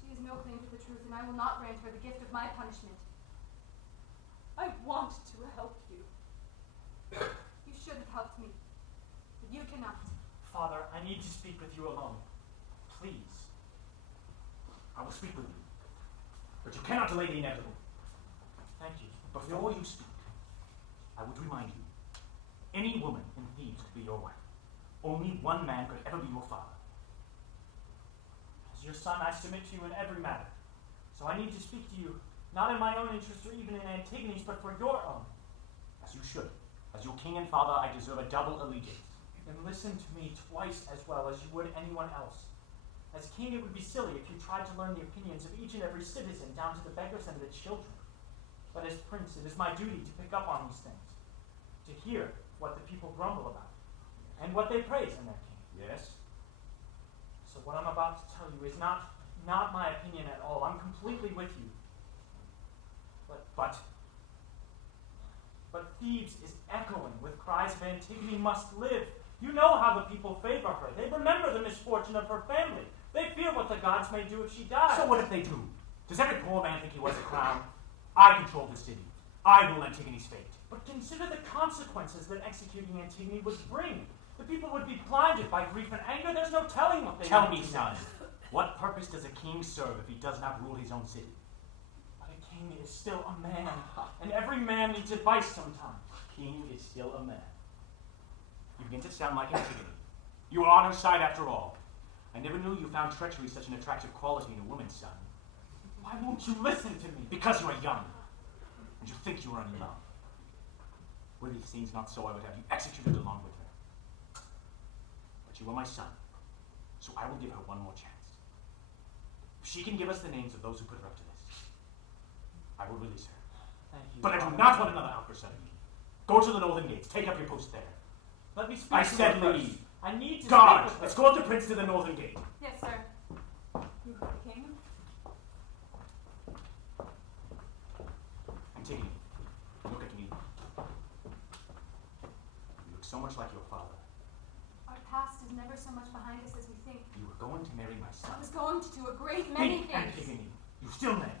She has no claim to the truth, and I will not grant her the gift of my punishment. I want to help you. You should have helped me. But you cannot. Father, I need to speak with you alone. Please. I will speak with you. But you cannot delay the inevitable. Thank you. Before you speak, I would remind you, any woman in Thebes could be your wife. Only one man could ever be your father. As your son, I submit to you in every matter. So I need to speak to you, not in my own interest or even in Antigone's, but for your own. As you should. As your king and father, I deserve a double allegiance. Then listen to me twice as well as you would anyone else. As king, it would be silly if you tried to learn the opinions of each and every citizen, down to the beggars and the children. But as prince, it is my duty to pick up on these things, to hear what the people grumble about, and what they praise in their king. Yes? So what I'm about to tell you is not my opinion at all. I'm completely with you. But Thebes is echoing with cries of Antigone must live. You know how the people favor her. They remember the misfortune of her family. They fear what the gods may do if she dies. So what if they do? Does every poor man think he was a crown? I control the city. I rule Antigone's fate. But consider the consequences that executing Antigone would bring. The people would be blinded by grief and anger. There's no telling what they Tell might me, do son, next. what purpose does a king serve if he does not rule his own city? But a king is still a man, and every man needs advice sometimes. King is still a man. You begin to sound like Antigone. You are on her side after all. I never knew you found treachery such an attractive quality in a woman, son. Why won't you listen to me? Because you are young, and you think you are in love. Were these scenes not so, I would have you executed along with her. But you are my son, so I will give her one more chance. If she can give us the names of those who put her up to this, I will release her. Thank you. But I do not want another outburst out of you. Go to the northern gates. Take up your post there. Let me speak I to said her first. leave. I need to Guard! speak with her. Escort the prince to the northern gate. Yes, sir. You heard the king? Antigone, look at me. You look so much like your father. Our past is never so much behind us as we think. You were going to marry my son. I was going to do a great many Think, things. Antigone. You still may.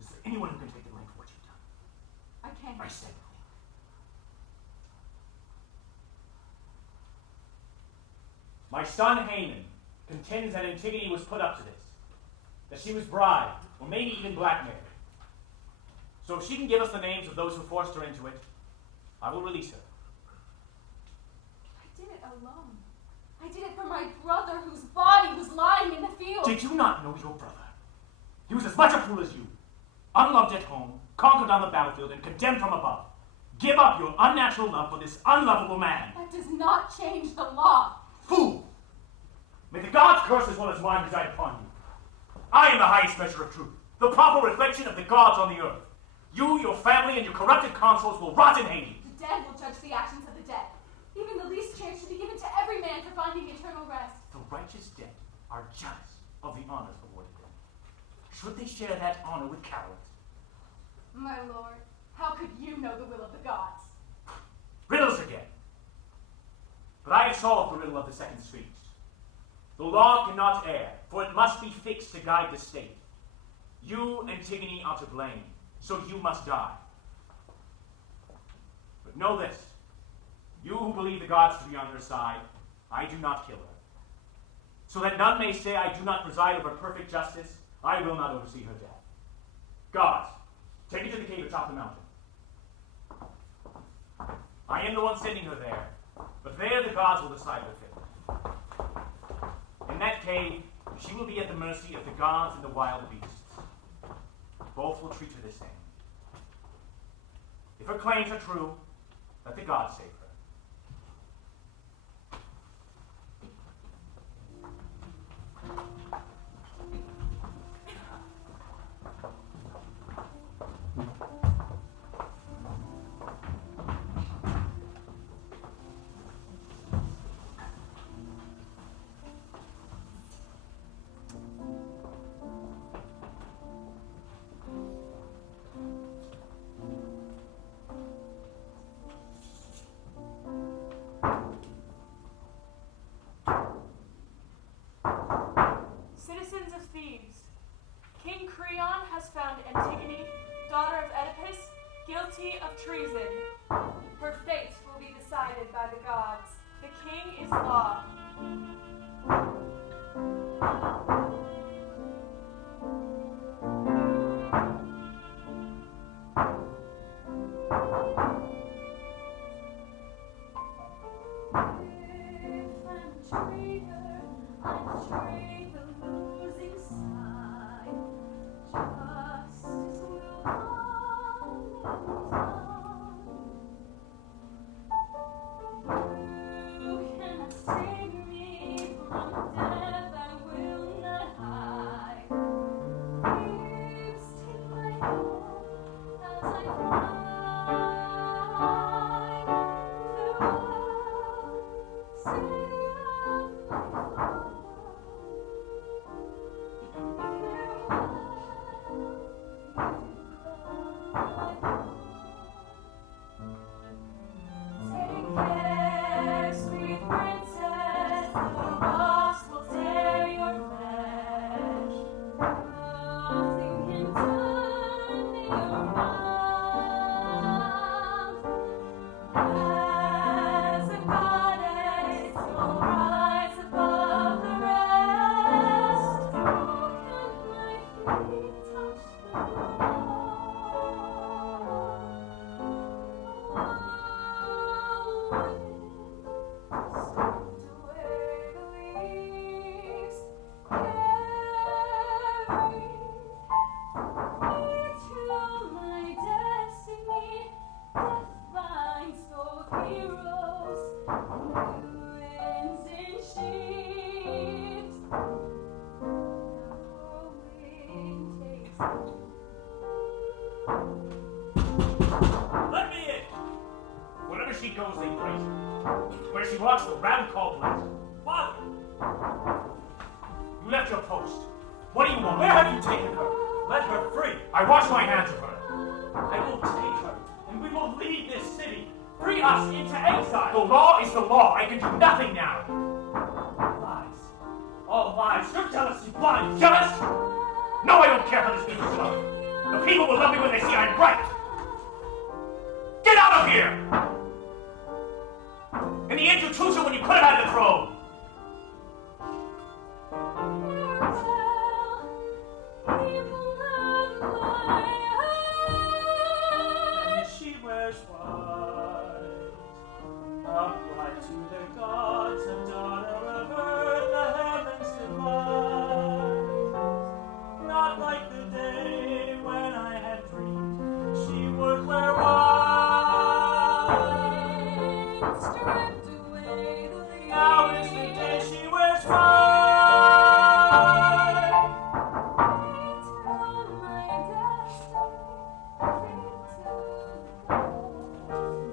Is there anyone who can take the blame for what you've done? I can't. I said no. My son Haman contends that Antigone was put up to this, that she was bribed, or maybe even blackmailed. So if she can give us the names of those who forced her into it, I will release her. I did it alone. I did it for my brother whose body was lying in the field. Did you not know your brother? He was as much a fool as you, unloved at home, conquered on the battlefield, and condemned from above. Give up your unnatural love for this unlovable man. That does not change the law. Fool! May the gods' curse as well as mine reside upon you. I am the highest measure of truth, the proper reflection of the gods on the earth. You, your family, and your corrupted consorts will rot in Hades. The dead will judge the actions of the dead. Even the least chance should be given to every man for finding eternal rest. The righteous dead are jealous of the honors awarded them. Should they share that honor with cowards? My lord, how could you know the will of the gods? Riddles again. But I have solved the riddle of the second speech. The law cannot err, for it must be fixed to guide the state. You, Antigone, are to blame, so you must die. But know this, you who believe the gods to be on your side, I do not kill her. So that none may say I do not preside over perfect justice, I will not oversee her death. Gods, take her to the cave atop the mountain. I am the one sending her there, but there the gods will decide her fate. In that cave, she will be at the mercy of the gods and the wild beasts. Both will treat her the same. If her claims are true, let the gods save her. Citizens of Thebes, King Creon has found Antigone, daughter of Oedipus, guilty of treason. Her fate will be decided by the gods. The king is law. she goes, they praise her. Where she walks, the rabble call blessed. Father! You left your post. What do you want? Where have you taken her? Let her free. I wash my hands of her. I will take her, and we will leave this city. Free us into exile. The law is the law. I can do nothing now. Lies. All lies. Your jealousy blind. Jealous? No, I don't care how this people love. The people will love me when they see I'm right. Get out of here! In the end, you choose her when you put him out of the throne. And she wears white, upright to the gods, a daughter of earth, the heavens delight. Not like the day when I had dreamed she would wear white. Stripped away the leaves. Now is the day she wears white.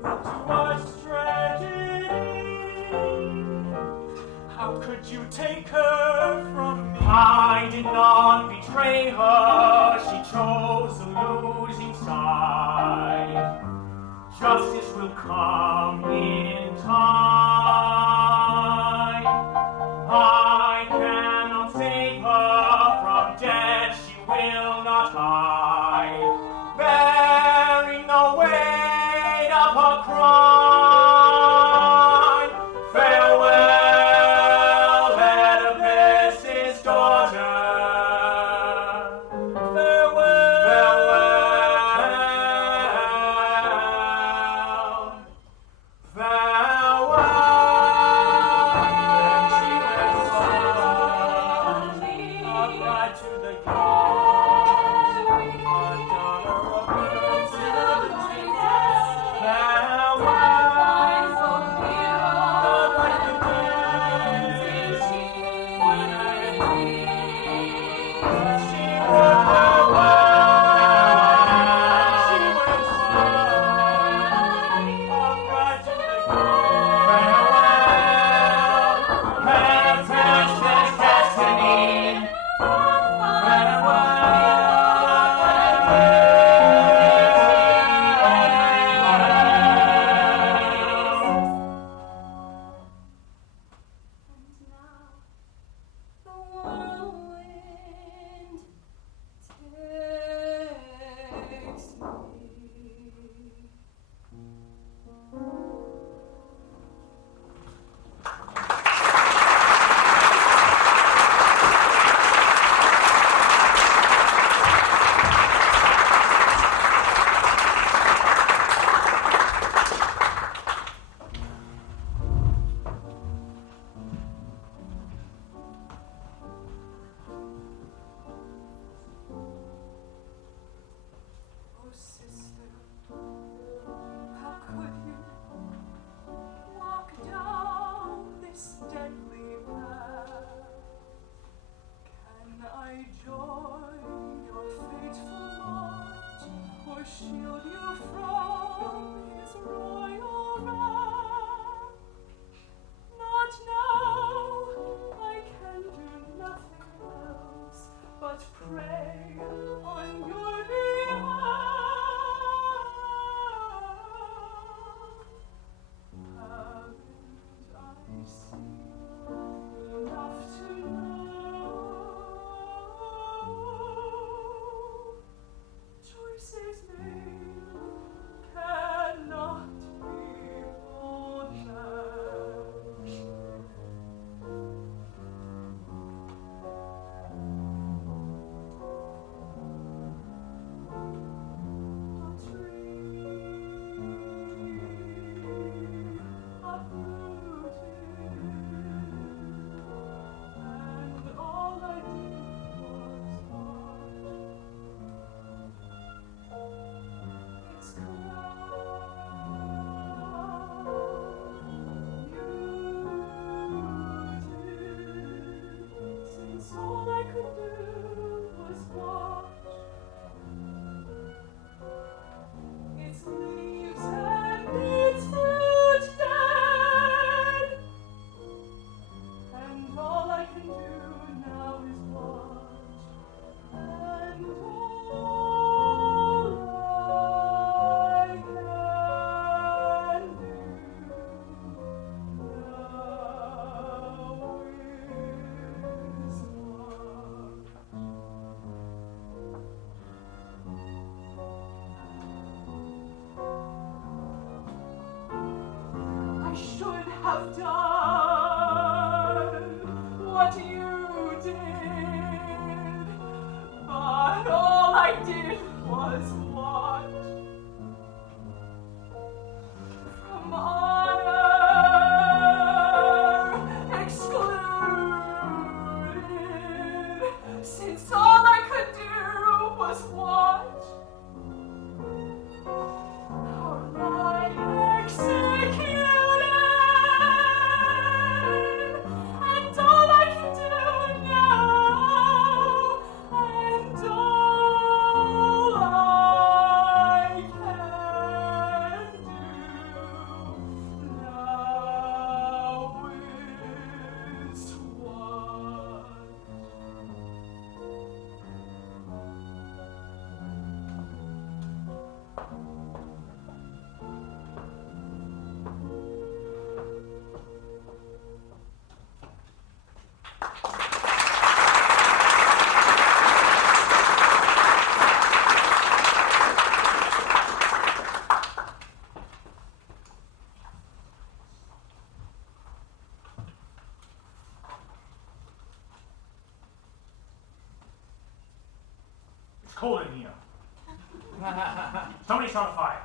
But to us tragedy, how could you take her from me? I did not betray her. She chose the losing side. Justice will come in time. I cannot save her from death. She will not hide, bearing the weight of her crime. Farewell, Oedipus' daughter. Farewell. should have done what you did, but all I did was watch from honor excluded, since all I could do was watch. Our right executed, and all I can do now, and all I can do now is watch. It's cold in here. Somebody start a fire.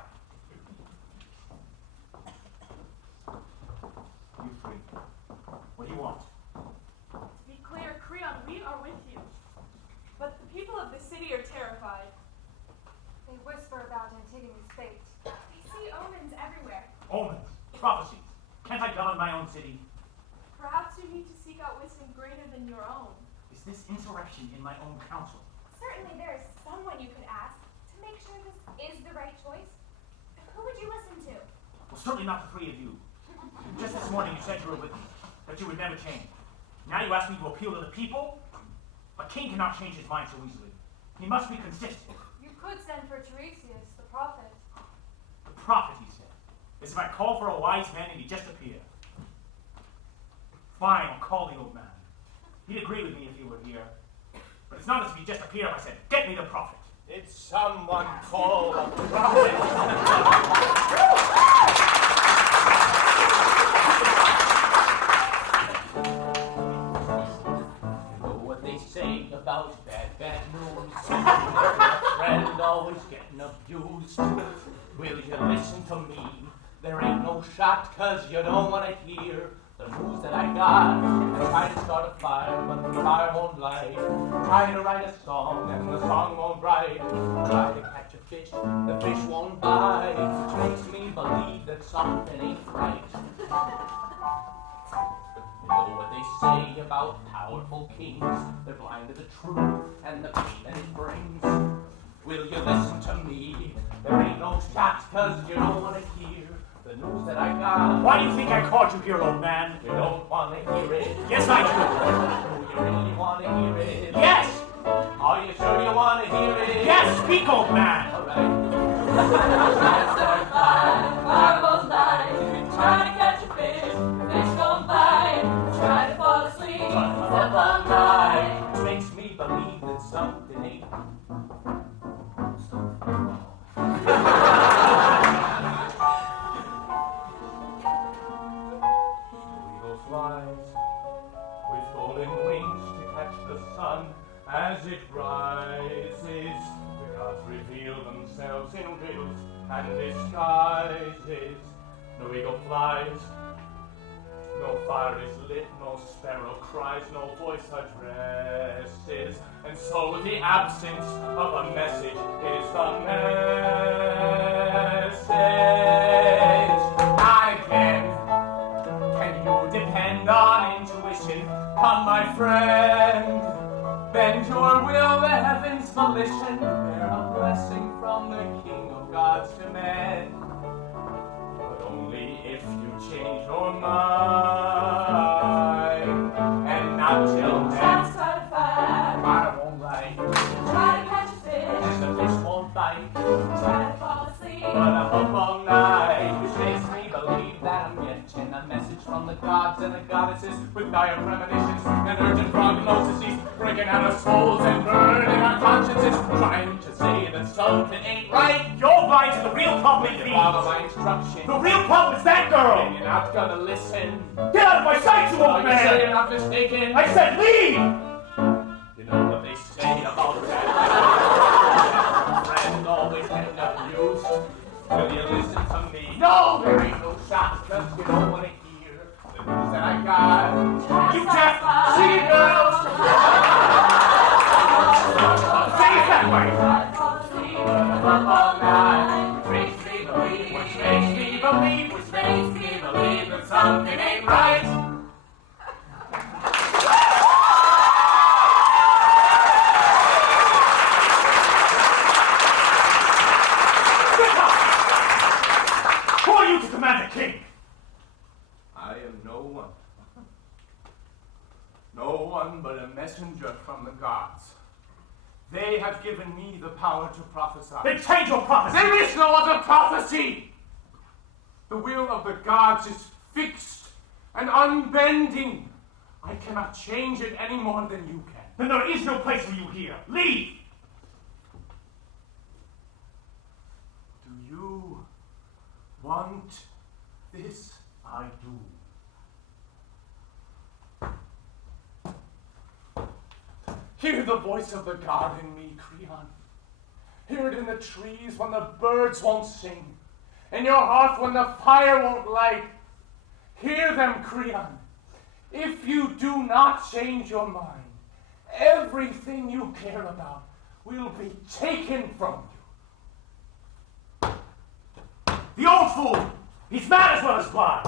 You three. What do you want? To be clear, Creon, we are with you. But the people of the city are terrified. They whisper about Antigone's fate. They see omens everywhere. Omens. Prophecies. Can't I govern my own city? Perhaps you need to seek out wisdom greater than your own. Is this insurrection in my own council? Certainly there is someone you could ask to make sure this is the right choice. Who would you listen to? Well, certainly not the three of you. Just this morning you said you were with me, that you would never change. Now you ask me to appeal to the people? A king cannot change his mind so easily. He must be consistent. You could send for Tiresias, the prophet. The prophet, he said, is if I call for a wise man and he'd just appear. Fine, I'll call the old man. He'd agree with me if he were here. But it's not as if he'd just appear if I said, get me the prophet. Did someone call a prophet? You know what they say about bad news. Your friend always getting abused. Will you listen to me? There ain't no shot, 'cause you don't want to hear the news that I got. I tried to start a fire, but the fire won't light. Try to write a song, and the song won't write. Try to catch a fish, the fish won't bite. Which makes me believe that something ain't right. You know what they say about powerful kings? They're blind to the truth and the pain that it brings. Will you listen to me? There ain't no shot, 'cause you don't want to hear the news that I got. Why do you think I called you here, old man? You don't want to hear it. Yes, I do. Do you really want to hear it? Yes! Are you sure you want to hear it? Yes, speak, old man! All right. Fire won't light. Try to catch a fish, the fish don't bite. Try to fall asleep, step all night. Which makes me believe that something ain't. Eagle flies with golden wings to catch the sun as it rises. The gods reveal themselves in riddles and disguises. No eagle flies, no fire is lit, no sparrow cries, no voice addresses. And so the absence of a message is the message. Again, can you depend on intuition? Come, my friend, bend your will, the heavens' volition. Bear a blessing from the King of Gods to men. But only if you change your mind. And not till Try to then, start a fire, fire won't light, try to catch a fish, and the fish won't bite. try to fall asleep. But I'm up all night, which makes me believe that I'm getting a message from the gods and the goddesses with dire premonitions and urgent prognoses, breaking out our souls and burning our consciences, trying to say that something ain't right. You're blind to the real problem, If you follow my instructions, The real problem is that girl! and you're not gonna listen. Get out of my sight, you Are old you sure man! you're not mistaken? I said leave! You know what they say about that. Friend always end up used. Will you listen to me? No, there ain't no shot, cause you don't want to hear the news that I got. You deaf, see girls! Say it that way! Which makes me believe that something ain't right. Who are you to command the king? I am no one. No one but a messenger from the gods. They have given me the power to prophesy. Then change your prophecy! There is no other prophecy! The will of the gods is fixed and unbending. I cannot change it any more than you can. Then there is no place for you here. Leave! Do you want this? I do. Hear the voice of the god in me, Creon. Hear it in the trees when the birds won't sing, in your heart when the fire won't light. Hear them, Creon. If you do not change your mind, everything you care about will be taken from you. The old fool! He's mad as well as blind!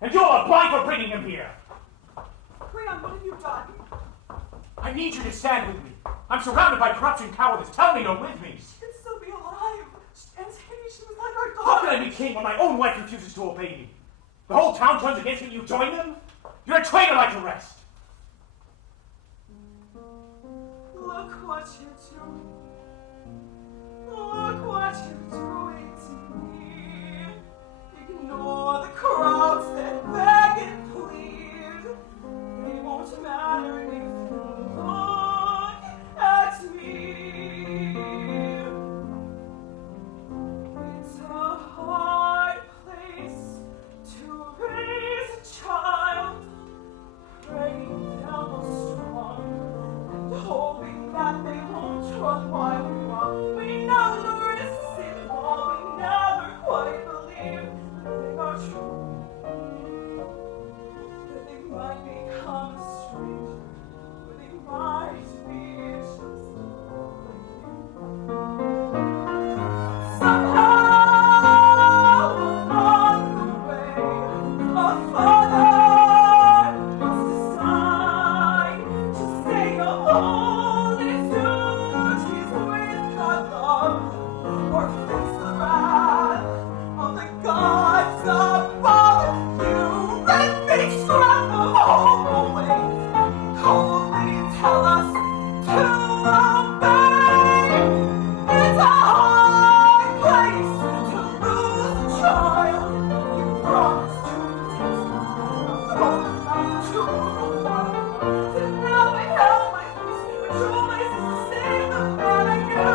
And you're blind for bringing him here! Creon, what have you done? I need you to stand with me. I'm surrounded by corruption and cowardice. Tell me you're with me. She can still be alive. Antigone, she was like our How daughter. can I be king when my own wife refuses to obey me? The whole town turns against me and you join them? You're a traitor like the rest. Look what you're doing. Look what you're doing to me. Ignore the crowds that beg and plead. They won't matter if you look at me. It's a hard place to raise a child, praying they'll go strong and hoping that they won't run while we walk. We know the risks involved. We never quite believe that they are true. That they might become a stranger, or they might be just like you. Somehow along the way, a father must decide to stay upon his duties with God love, or face the wrath of the gods above. You let me strap of hope away, coldly tell us to obey. It's a hard place to lose a child you promised to protect, throw them out to the wild. And now I held my peace, but choice is to save the man I knew.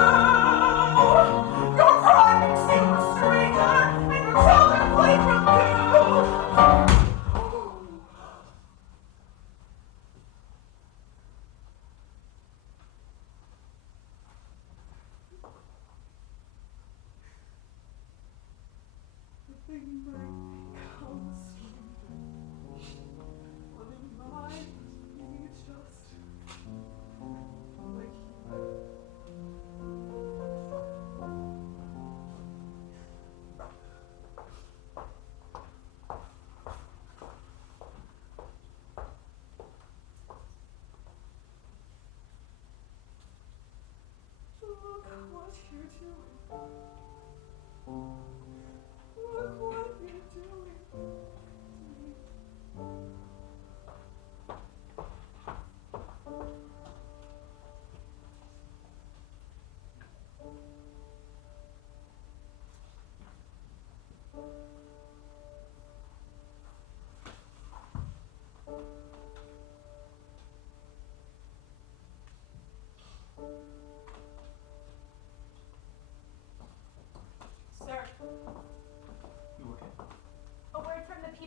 Your pride makes you a stranger, and your children flee from you. They might become a stranger, or they might be just like you. Look what you're doing. Look what you're doing to me.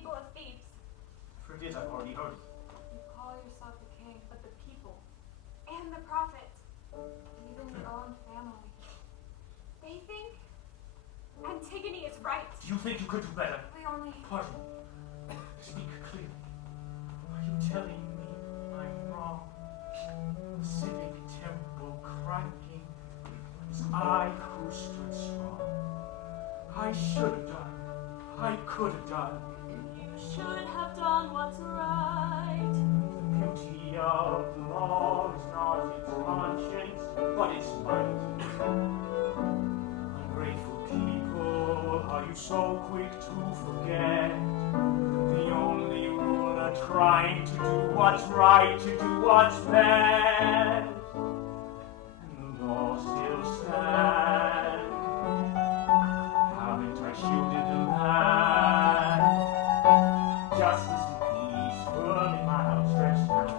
people of Thebes. Forget I've already heard it. You call yourself the king, but the people, And the prophet. even your own family. They think Antigone is right. Do you think you could do better? We only... Pardon. Speak clearly. Are you telling me I'm wrong? The civic temple cracking. It was I who stood strong. I should have done. I could have done. You should have done what's right. The beauty of the law is not its conscience, but its might. Ungrateful people, are you so quick to forget? The only ruler trying to do what's right, to do what's best. And the law still stands. Haven't I shielded the land? Justice and peace firm in my outstretched hand.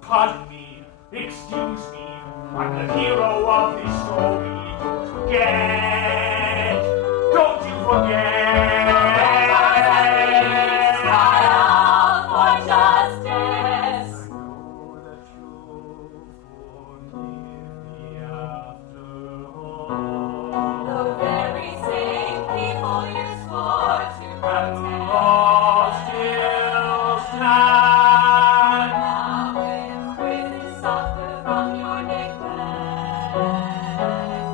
Pardon me, excuse me, I'm the hero of this story. Don't forget, don't you forget. Trial for justice. I know that you'll forgive me after all. The very same people you swore to And the protect. law still stands.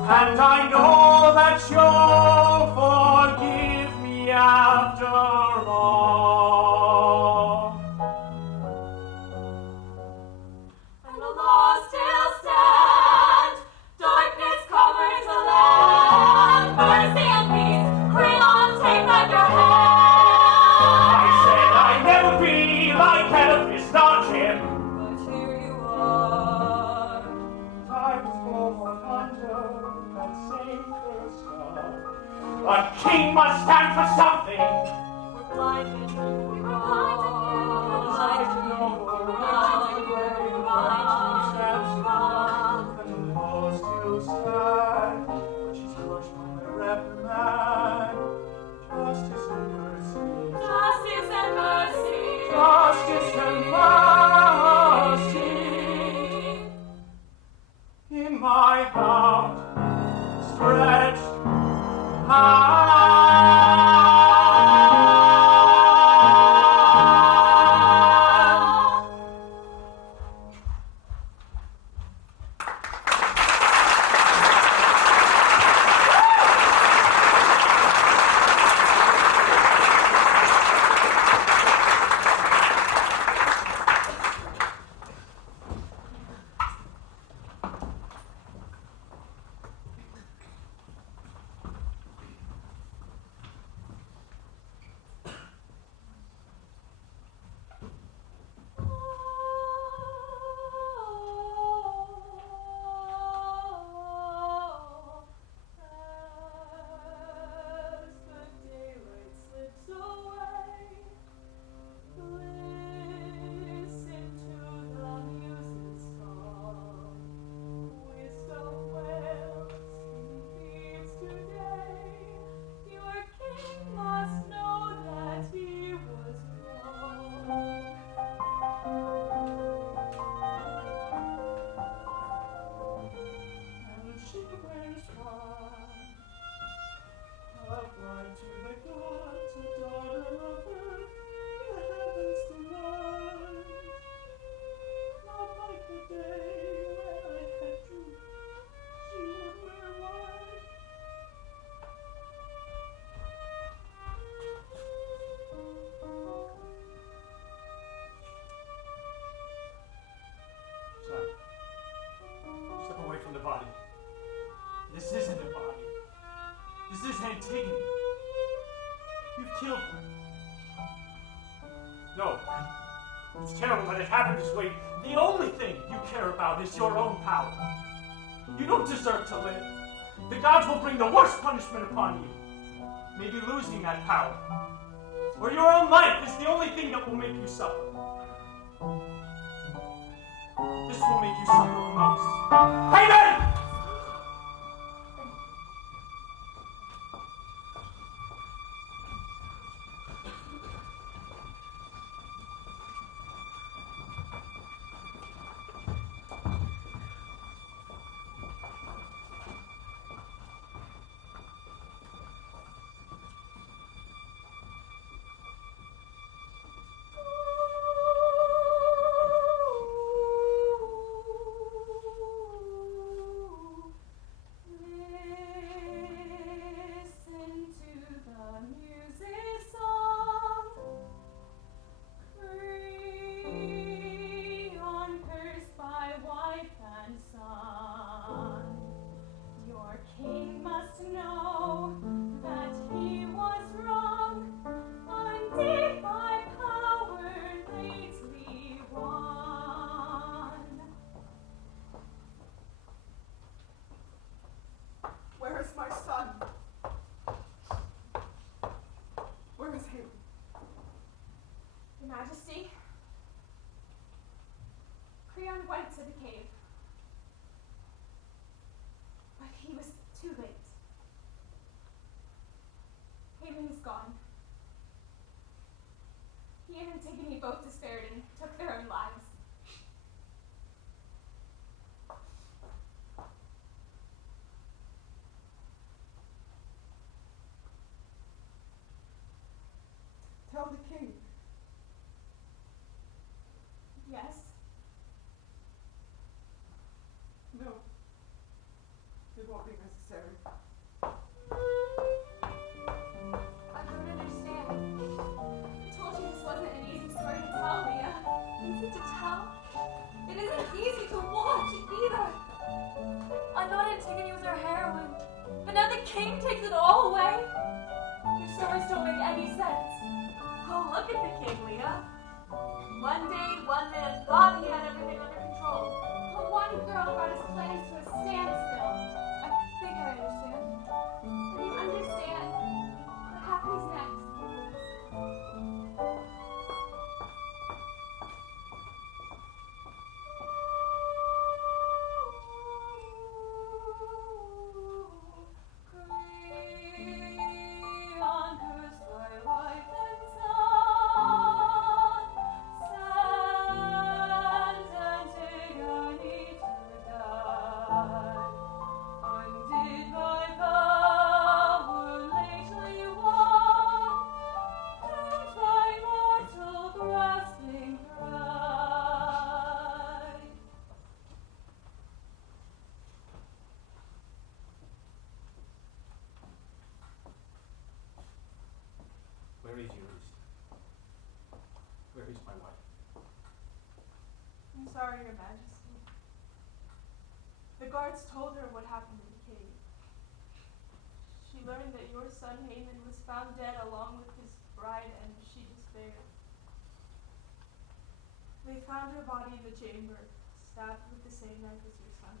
And I know that you'll forgive me after all. And the law still stands. Darkness covers the land. Mercy and peace, Creon, take back your hand. I said I'd never be like Elvis, not him. But here you are. I was born under that same curse star. A king must stand for something. We're blinded. We were Blinded to know the right way, righteousness wrong. And the law still stands, but she's crushed by my reprimand. Justice and mercy. Justice and mercy. Justice and mercy. In my heart, stretched This is Antigone. You've killed her. No. It's terrible that it happened this way. The only thing you care about is your own power. You don't deserve to live. The gods will bring the worst punishment upon you. Maybe losing that power. Or your own life is the only thing that will make you suffer. This will make you suffer the most. Haven! Creon went to the cave, but he was too late. Haven is gone. He and Antigone both despaired and took their own lives. Tell the king. Yes? No. It won't be necessary. I don't understand. I told you this wasn't an easy story to tell, Leah. Easy to tell? It isn't easy to watch either. I thought Antigone was our heroine, but now the king takes it all away. Your stories don't make any sense. Oh, look at the king, Leah. One day, one man thought he had everything under control. But one girl brought his plans to a standstill. I think I understand. Do you understand what happens next? Creon cursed by wife and son, sent Antigone to die. Undid by power lately won, held by mortal grasping pride. Where is your East? Where is my wife? I'm sorry, Your Majesty. The guards told her what happened in the cave. She learned that your son Haman was found dead along with his bride, and she despaired. They found her body in the chamber, stabbed with the same knife as your son.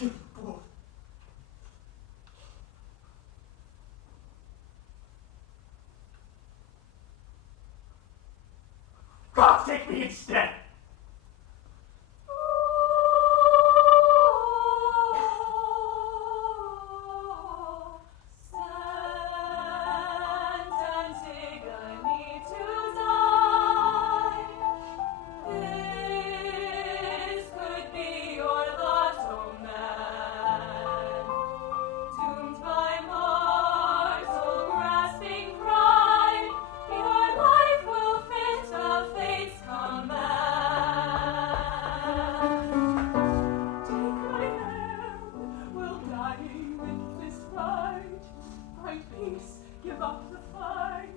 You fool. God, take me instead. Send Antigone to die. This could be your lot, O man. Doomed by mortal grasping pride, your life will fit the fate's command. Take my hand, we'll die with this fight. Find peace, give up the fight.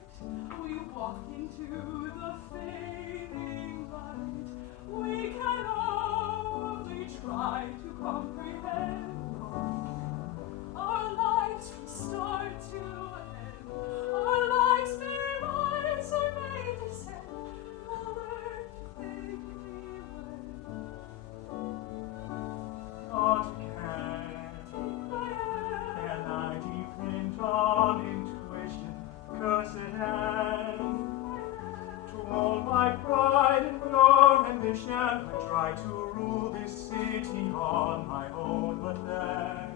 We walk into the fading light. We can only try to comprehend our lives from start to end. Our lives may rise or may descend. We'll learn to think when. God can I depend on intuition, cursed hand? To all my pride and pure ambition, I try to rule this city on my own, but then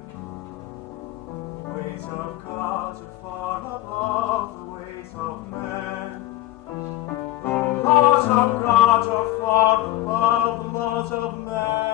the ways of God are far above the ways of men. The laws of God are far above the laws of men.